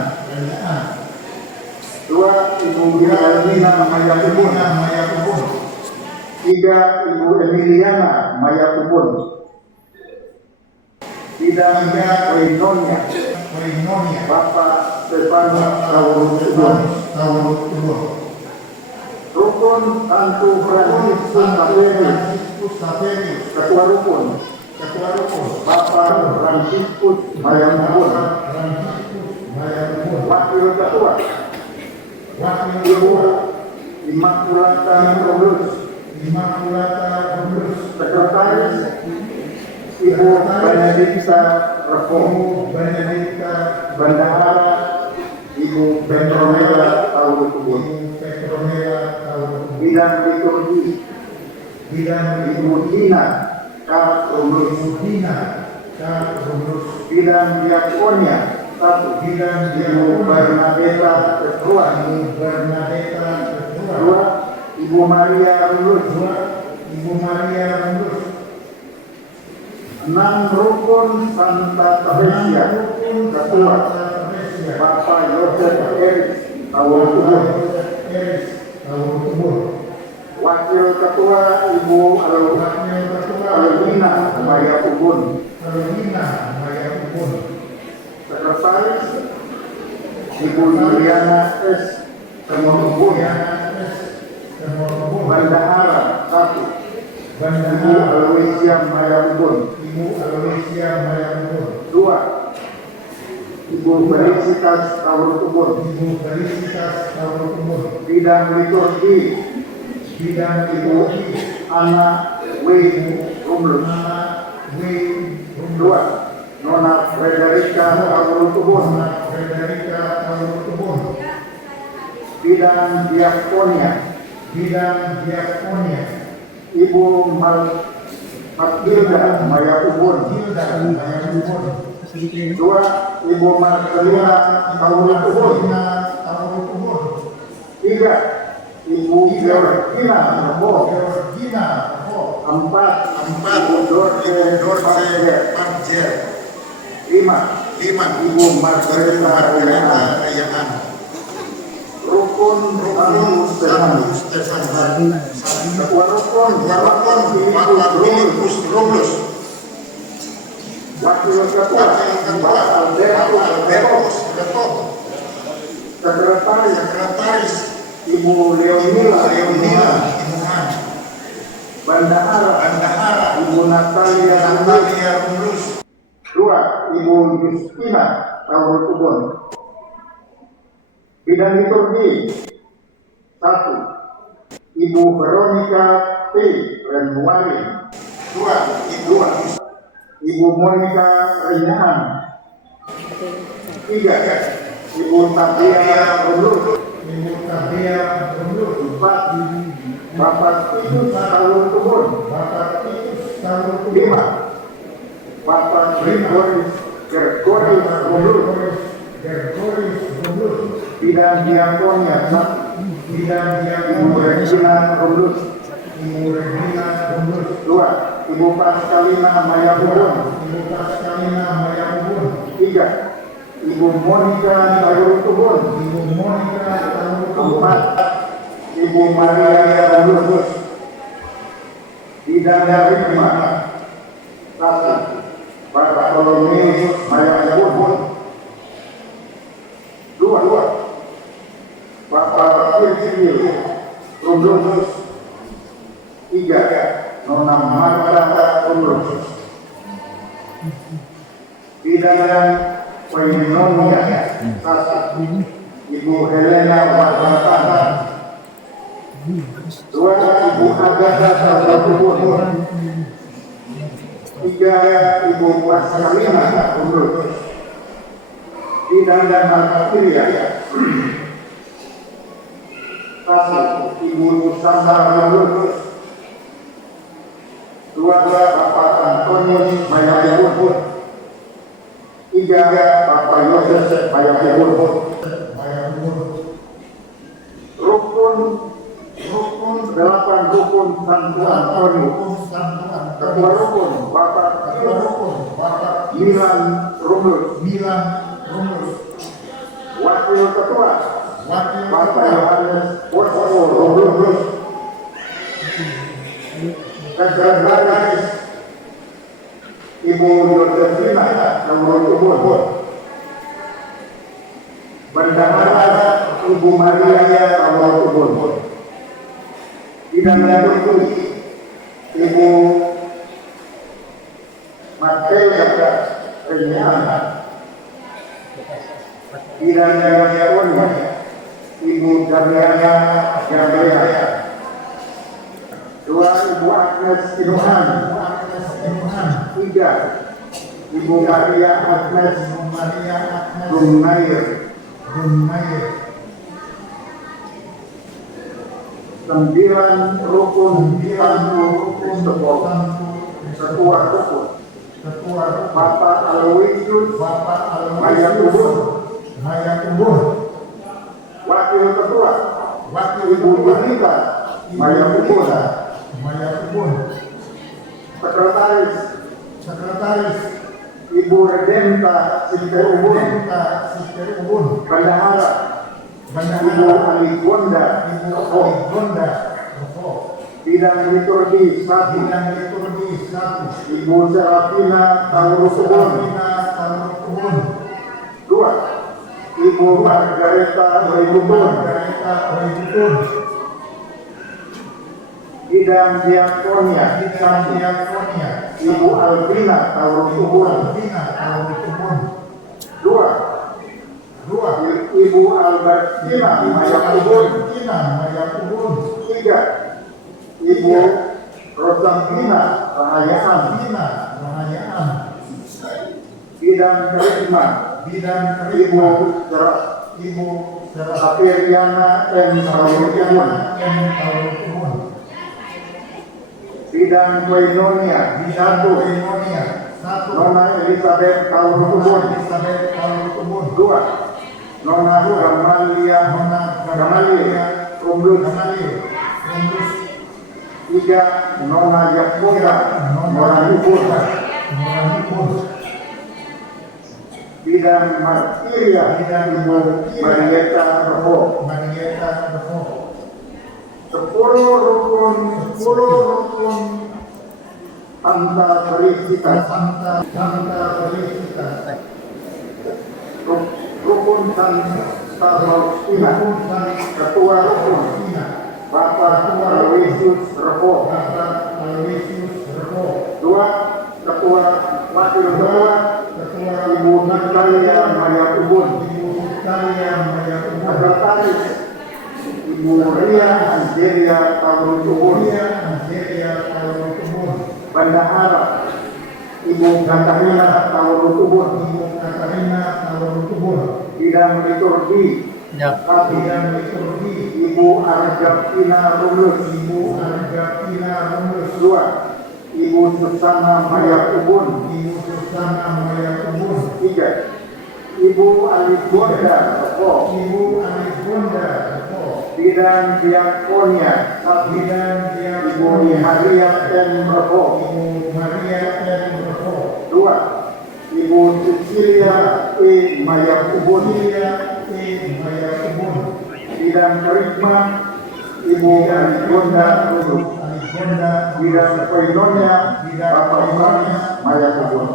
2 Ibu Wilhelmina Maya Ubun, 3 Ibu Emiliana Maya Ubun. Bidang Koinonia Bapak Stefanus Taurus Ubun, Rukun Santu Fransiskus Saverius Ketua Rukun Bapak Fransiskus Maya Ubun, Wakil Ketua Ibu Immaculata Rumlus, Sekretaris Ibu Benedikta Rebo, Bendahara Ibu Petronella Taurus Ubun, Bidang Liturgi Ibu Dina K. Rumlus, Bidang Diakonia 1 Ibu Bernadetta Ketua, 2 Ibu Maria Rumlus, 6 Rukun Santa Teresia Ketua Bapak Yosef Eris Taurus Ubun, Wakil Ketua Ibu Alwina Maya Ubun, Sekretaris Ibu Juliana S. Ubun, Bendahara 1 Ibu Aloysia Maya Ubun, 2 Ibu Felicitas Taurus Ubun, Bidang Liturgi Ibu Ana W. Rumlus. Dua, Nona Frederika Taurul Tubun. Bidang diakonia. Ibu Matilda Maya Ubun. Dua, Ibu Marcelina Taurul Tubun. Tiga, Ibu Georgina Rebo. Empat, Ibu Dorce Panjer. Lima, Ibu Margareta Ayaan. Rukun Stefan. Ketua Rukun Bapak Filipus Romulus. Wakil Ketua Bapak Albertus Beto. Sekretaris Ibu Leonila Imuhan. Bendahara Ibu Natalia Rumlus. Dua, Ibu Justina Taurul Tubun. Bidang liturgi. Satu, Ibu Veronica P. Renwarin. Dua, Ibu Monica Renyahan. Tiga, Ibu Tabia Rumlus. Empat, Bapak Titus Taurul Tubun. Lima, Bapak Gregoris Rumlus. Bidang diakonia. Ibu Regina Rumlus. Dua, Ibu Pascalina Maya Ubun. Tiga, Ibu Monica Taurul Tubun. Empat, Ibu Maria Rumlus. Bidang Rima. Satu, Bapak Bartolomeus Maya Ubun. Dua, Bapak Virgil Rumlus. Tiga, Nona Marta Rumlus. Bidang Koinonia. Satu, Ibu Helena Wardana. Dua, Ibu Agatha Taurul. Tiga, Ibu Pascalina Rumlus. Bidang dan Alkiria. Satu, Ibu Nusantara Rumlus. Dua, Bapak Antonius Maya Ubun. Tiga, Bapak Yosef Maya Ubun. Rukun 8 rukun Santo Antonius. Ketua rukun Bapak Milan Rumlus. Wakil Ketua Bapak Yohanes Bosco Rumlus. Sekretaris Ibu Josephina Taurul Tubun. Bendahara Ibu Maria Taurul Tubun. Bidang liturgi Ibu Matilda Renyahan. Bidang diakonia Ibu Damiana Gabriela. Dua, Ibu Agnes Inuhan. Tiga, Ibu Maria Agnes Dumnair. Sembilan rukun Ketua rukun Bapak Aloysius Maya Ubun. Wakil Ketua Ibu Junita Maya Ubun. Sekretaris Ibu Redenta Sinte Ubun. Bendahara Ibu Aligonda Bidang liturgi 1, Ibu Serafina Taurul Tubun. 2, Ibu Margareta Ubun. Bidang diakonia. Ibu Alvina Taurul Tubun. 2, Ibu Albertina Maya Ubun. 3, Ibu Rosantina Rahayaan, bidang karisma, Ibu Sapiriana M. Taurutubun, bidang koinonia, satu, Nona Elizabeth Taurutubun, dua, Nona Gamalia Rumlus, tiga, Nona Yakuba Moranubun, bidang martiria, Ibu Marieta Reho, 10 rukun Santa Felicitas, rukun Santa Faustina, ketua rukun Bapak Aloysius Reho, 2, ketua wakil ketua Ibu Natalia Mayatubun, sekretaris Ibu Ria Angelia Taurutubun, bendahara Ibu Katarina Taurutubun, bidang liturgi Ibu Argapina Rumlus, 2, Ibu Susana Mayatubun, 3, Ibu Alibonda Reho, bidang diakonia, Ibu Maria M. Reho, 2, Ibu Cecilia E. Mayatubun, bidang karisma, Ibu Alibonda Reho, bidang koinonia, Bapak Frans Mayatubun.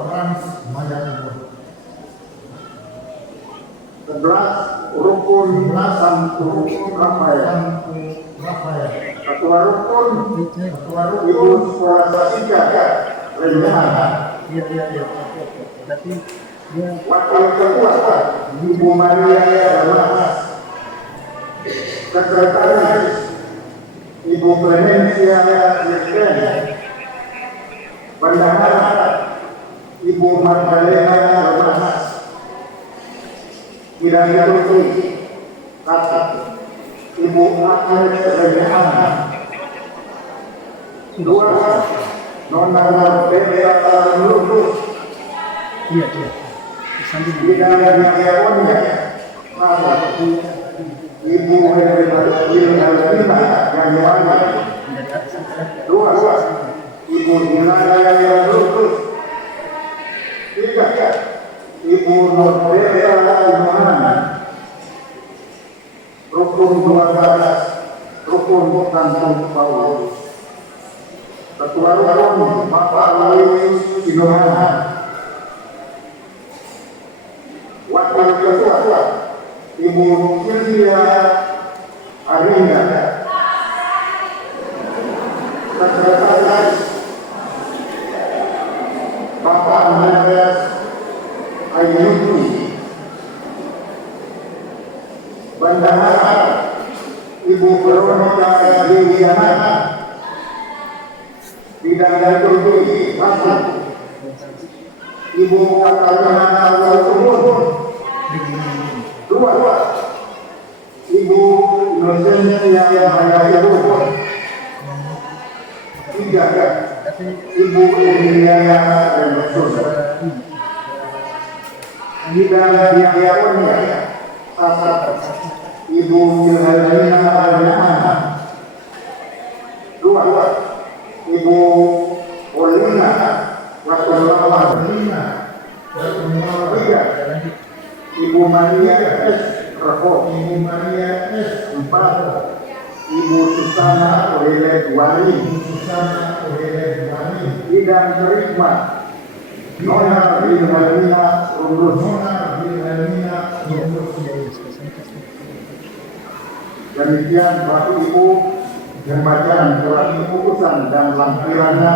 11, rukun Santo Rafael, ketua rukun Ibu Skolastika Renjana, wakil ketua Ibu Maria Damas, sekretaris Ibu Clemencia Yesen, bendahara Ibu Magdalena Damas, bidang liturgi Ibu Agnes Renjana, 2, Nona Marbella Lulus, bidang diakonia Ibu Wilhelmina Ganyana, 2, Ibu Dinaya Lulus, 3, Ibu Nordella Yohana, rukun 12, rukun Santo Paulus, ketua rukun Bapak Aloysius Sinohana, wakil ketua Ibu Silvia Arinda, sekretaris Bapak Andreas Ayuti, bendahara Ibu Veronica Liliana, bidang liturgi Ibu Katarina Taurutubun, 2, Ibu Inosensia Mayatubun, 3, Ibu Emilia Remesus, bidang diakonia Ibu Wilhelmina Ganyana, 2, Ibu Olina Wasulawar, 3, Ibu Maria S. Reho, 4, Ibu Susana Orelewani, bidang karisma Nona Wilhelmina Rumlus. Demikian Bapak Ibu pembacaan surat keputusan dan lampirannya.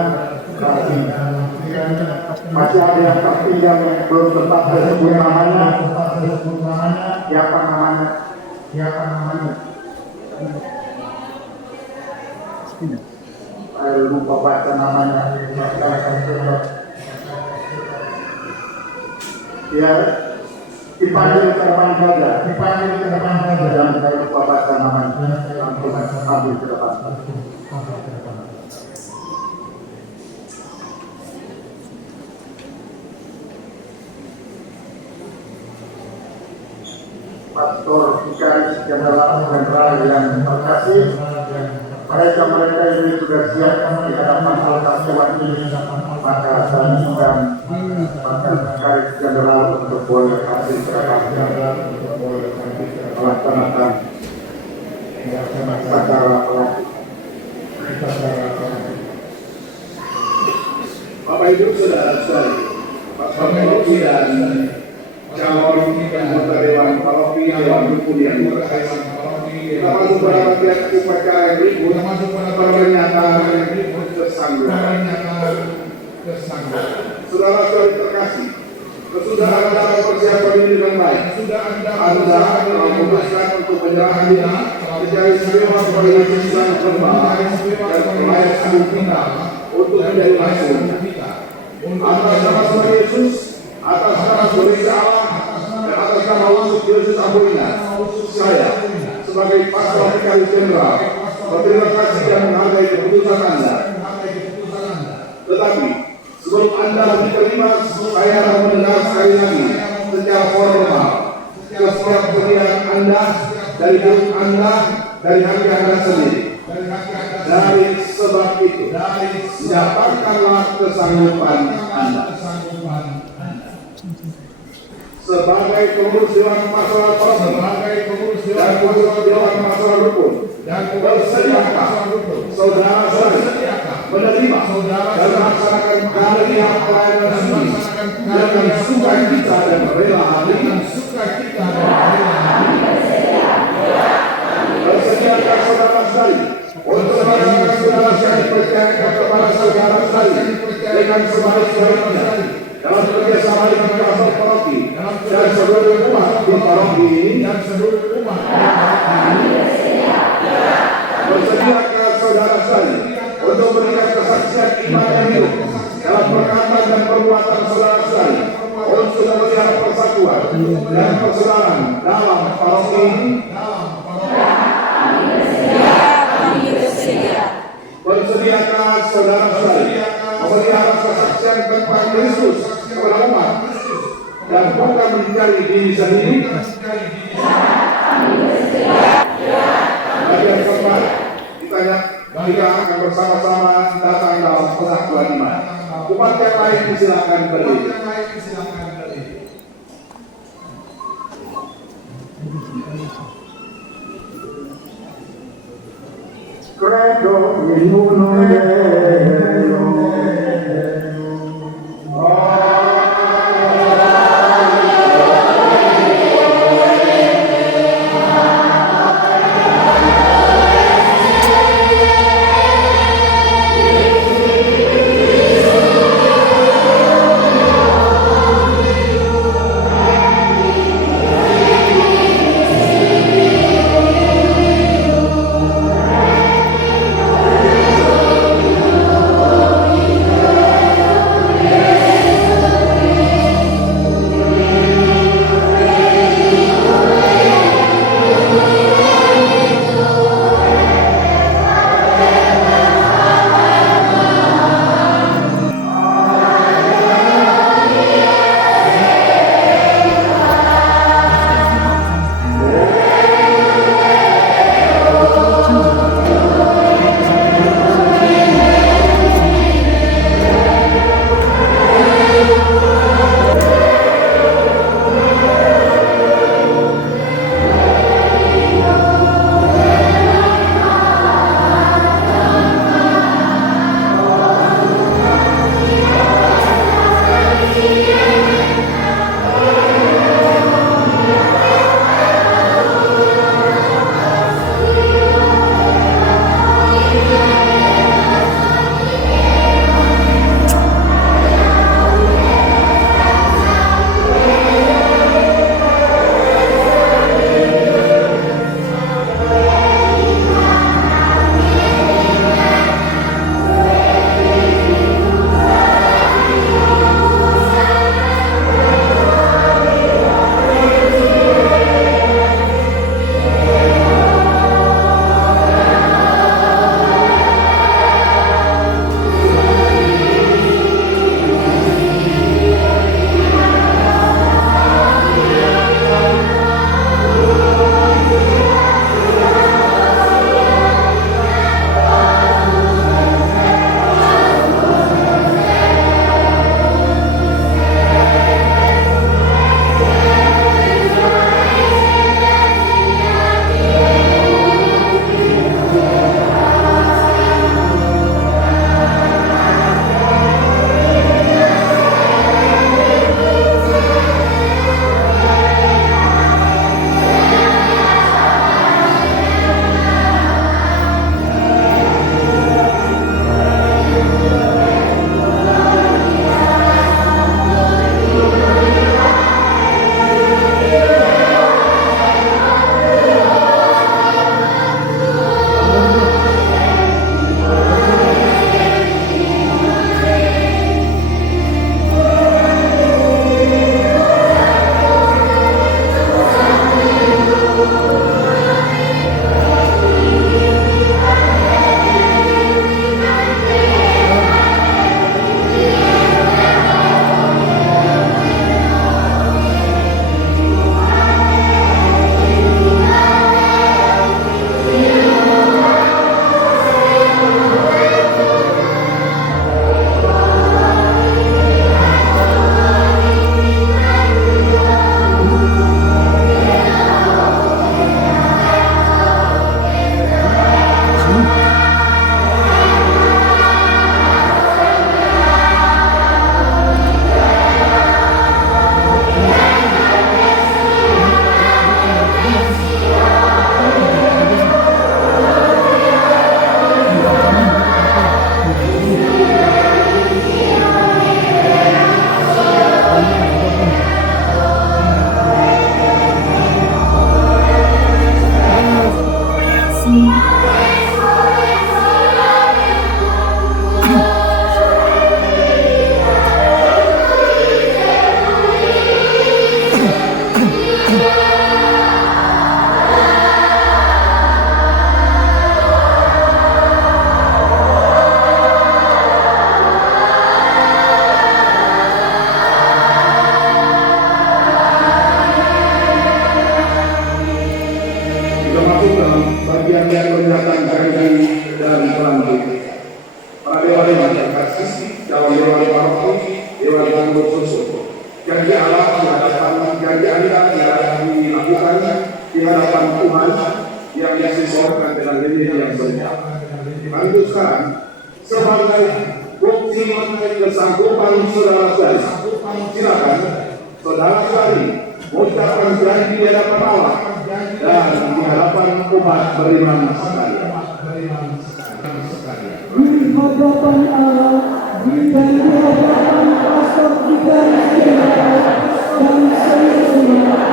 Masih ada yang tertinggal yang belum sempat disebut namanya. Siapa namanya? saya lupa baca namanya. Ya, dipanggil ke depan saja, jangan saya lupa baca namanya. Langsung ambil ke depan. Pastor Vikaris Jenderal yang terkasih, mereka ini sudah siap di hadapan altar Tuhan ini, maka saya minta Pastor Vikaris Jenderal untuk boleh hadir melaksanakan acara pelantikan. Bapak Ibu saudara-saudari, Bapak Ibu dan calon anggota Dewan Paroki Dewan Rukun yang berkaitan kita masuk pada bagian upacara yang berikut pernyataan kesanggupan. Saudara-saudari terkasih, sesudah Anda mempersiapkan diri dengan baik, Anda memutuskan untuk menyerahkan diri menjadi sewa sebagai utusan hamba dan pelayan agung kita untuk menjadi langsung atas nama Tuhan Yesus, atas nama Gereja Allah, dan atas nama Yesus Yesus Abuina, saya sebagai Pastor Vikaris Jenderal berterima kasih dan menghargai keputusan Anda. Tetapi sebelum Anda diterima, saya akan mendengar sekali lagi secara formal setiap pilihan Anda, dari hidup Anda, dari hati Anda sendiri. Dari sebab itu, dapatkanlah kesanggupan Anda. Sebagai pengurus Dewan Masalah Paroki dan pengurus Dewan Masalah Rukun, bersediakah saudara-saudari menerima dan melaksanakan karya pelayanan ini dengan sukacita dan rela hati. Bersediakah saudara-saudari untuk melaksanakan saudara-saudari percayakan kepada saudara-saudari dengan sebaik-baiknya dalam kerjasama dengan Pastor Paroki dan seluruh umat di paroki ini. Bersediakah saudara-saudari untuk memberikan kesaksian iman yang hidup dalam perkataan dan perbuatan saudara-saudari untuk memelihara persatuan dan persaudaraan dalam paroki ini. Bersediakah saudara-saudari memelihara kesaksian tentang Kristus kepada umat dan bukan mencari diri sendiri. Bagian keempat, kita akan bersama-sama datang dalam persatuan iman. Umat yang lain disilakan berdiri. Credo in uno Deo. sekarang sebagai bukti mengenai kesanggupan saudara sekali. Silakan saudara sekali mengucapkan janji di hadapan Allah dan di hadapan umat beriman sekalian. Di hadapan Allah dan di hadapan pastor kita dan seluruhnya kami dengan Tuhan akan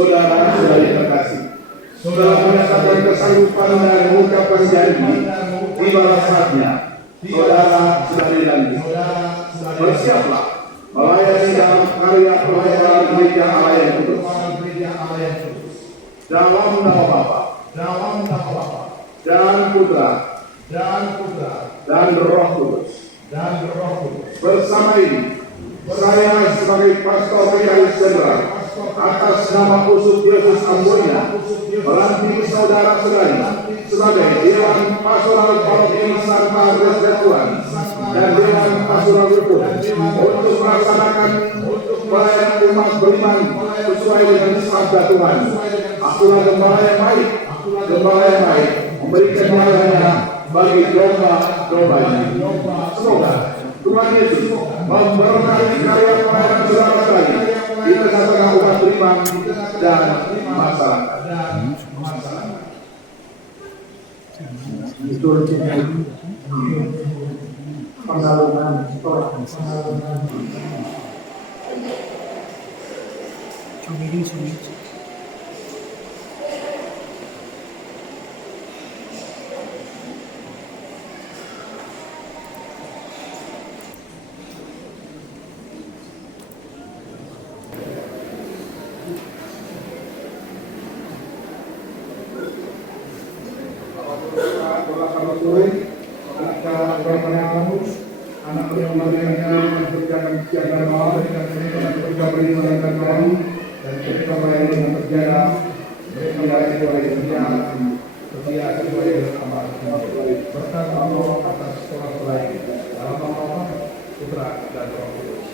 Saudara-saudari terkasih, saudara menyatakan kesanggupan dan mengucapkan janji di bawah saatnya. Saudara-saudari lanjut, bersiaplah melayani dalam karya pelayanan gereja Allah yang kudus. Dalam nama Bapa, dan Putra, dan Roh Kudus. Bersama ini, saya sebagai pastor Vicaris Jenderal atas nama Uskup Yesus Amboina melantik saudara-saudari sebagai Dewan Pastoral Paroki Santa Andres Betuan dan Dewan Pastoral Luput untuk melaksanakan pelayanan umat beriman sesuai dengan sabda Tuhan. Akulah gembala yang baik, memberikan pelayanannya bagi domba-domba ini. Semoga Tuhan Yesus memberkati karya pelayanan saudara-saudari di tengah-tengah umat beriman dan masyarakat. Betul pengalungan orang. Anak yang melayani berjalan siang dan malam, ketika beriman dan malam, dan ketika melayani dengan terjaga, mereka melayani oleh setia sesuai dengan amal. Berkat Allah atas sekolah lain, dalam nama Allah, Putra dan Roh Kudus.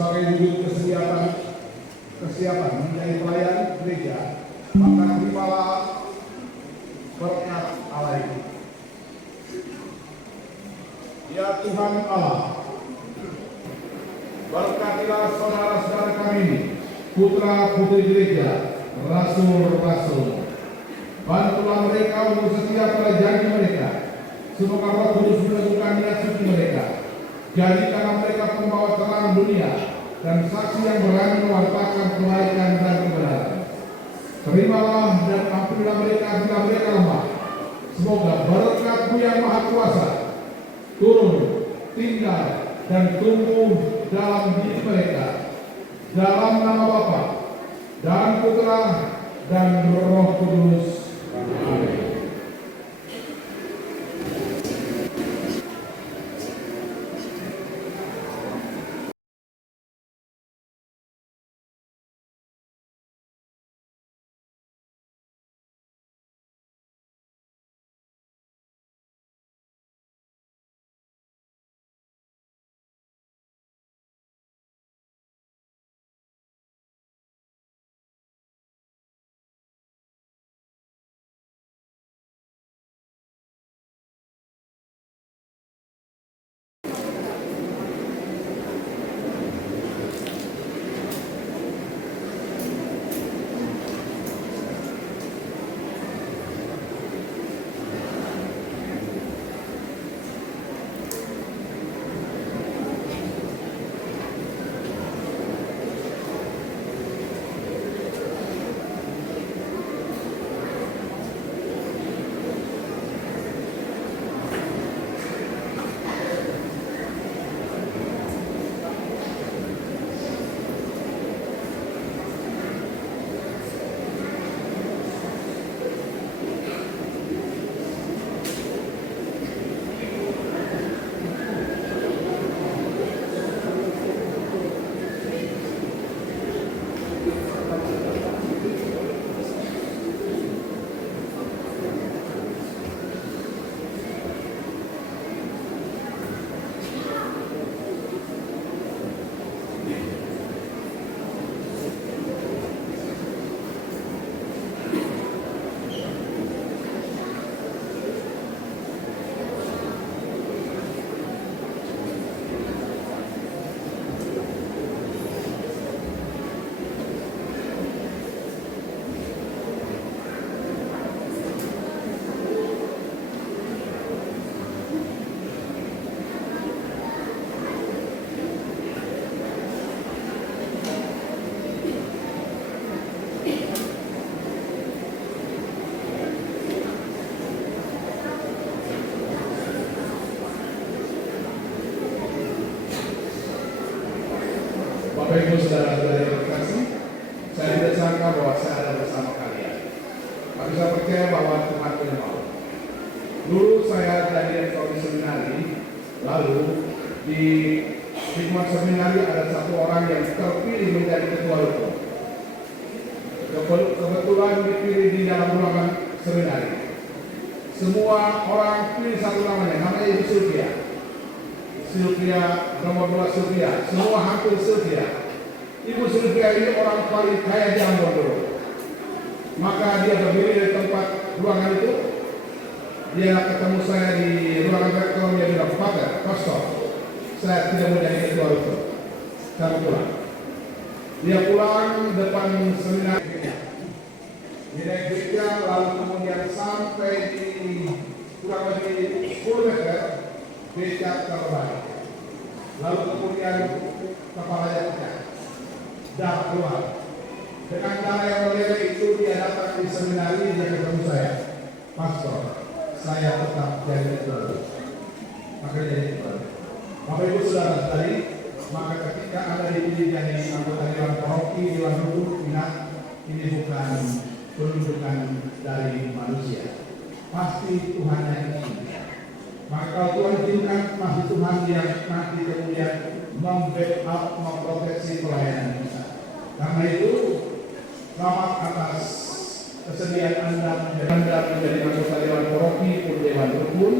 sebagai wujud kesiapan menjadi pelayan gereja, maka terimalah berkat Allah itu. Ya Tuhan Allah, berkatilah saudara-saudara kami ini, putra-putri gereja, rasul-rasul. Bantulah mereka untuk setia pada janji mereka. Semoga Roh Kudus meneguhkan niat suci mereka. Jadikanlah mereka pembawa terang dunia dan saksi yang berani mewartakan kebaikan dan kebenaran. Terimalah dan ampunilah mereka bila mereka lemah. Semoga berkat-Mu yang Maha Kuasa turun, tinggal, dan tumbuh dalam diri mereka. Dalam nama Bapa dan Putra dan Roh Kudus. Amin. Bapak Ibu saudara-saudara yang terkasih, saya tidak sangka bahwa saya ada bersama kalian. Tapi saya percaya bahwa Tuhan punya mau. Dulu saya jadi ekor seminari, lalu di lingkungan seminari ada satu orang yang terpilih menjadi ketua hukum. Kebetulan dipilih di dalam ruangan seminari. Semua orang pilih satu namanya Ibu Sylvia, nomor 2 Sylvia, semua hampir Sylvia. Ibu Sylvia ini orang paling kaya di Ambon dulu. Maka dia berdiri di tempat ruangan itu. Dia ketemu saya di ruangan rektor, dia bilang, Pastor, saya tidak mau jadi ketua itu. Saya pulang. Dia pulang depan seminar. Di naik gereja, lalu kemudian sampai di kurang lebih 10 meter, becak terbalik. Lalu kemudian kepalanya pecah, darah keluar. Dengan darah yang meleleh itu dia datang di seminari, dia ketemu saya, Pastor, saya tetap jadi ketua. Maka jadi ketua. Bapak Ibu saudara-saudari, maka ketika Anda dipilih jadi anggota dewan paroki, dewan rukun, ingat ini bukan penunjukan dari manusia, pasti Tuhan yang izinkan. Maka kalau Tuhan izinkan, pasti Tuhan yang nanti kemudian membackup, memproteksi pelayanan kita. Karena itu, selamat atas kesediaan Anda menjadi anggota dewan paroki pun dewan rukun.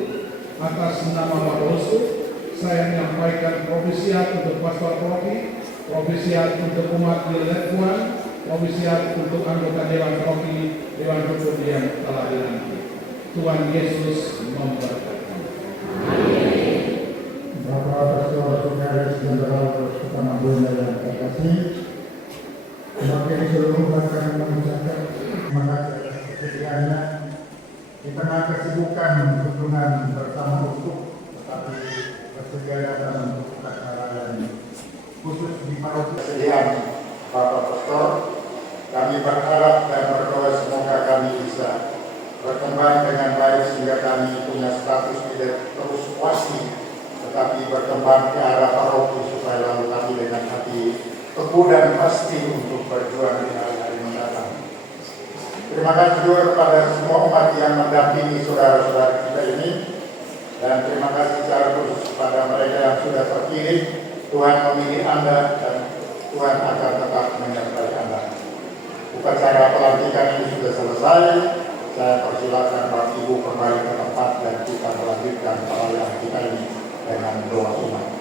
Atas nama Bapak Uskup, saya menyampaikan provisiat untuk pastor paroki Novisiat untuk umat di Tuhan, novisiat untuk anggota Dewan Roki, Dewan Rukun yang telah dilantik. Tuhan Yesus memberkati. Bapak Pastor Sekretaris Jenderal Pertama Bunda yang terkasih, sebagai seluruh kami mengucapkan terima kasih atas kesediaannya di tengah kesibukan kunjungan bersama untuk tetapi bersedia datang untuk acara lain khusus di paroki kesediaan Bapak Pastor. Kami berharap dan berdoa semoga kami bisa berkembang dengan baik sehingga kami punya status tidak terus wasi tetapi berkembang ke arah paroki supaya lalu kami dengan hati teguh dan pasti untuk berjuang di hari mendatang. Terima kasih juga kepada semua umat yang mendampingi saudara-saudara kita ini dan terima kasih secara khusus kepada mereka yang sudah terpilih. Tuhan memilih Anda dan Tuhan akan tetap menyertai Anda. Upacara pelantikan ini sudah selesai. Saya persilakan Bapak Ibu kembali ke tempat dan kita melanjutkan perayaan kita ini dengan doa umat.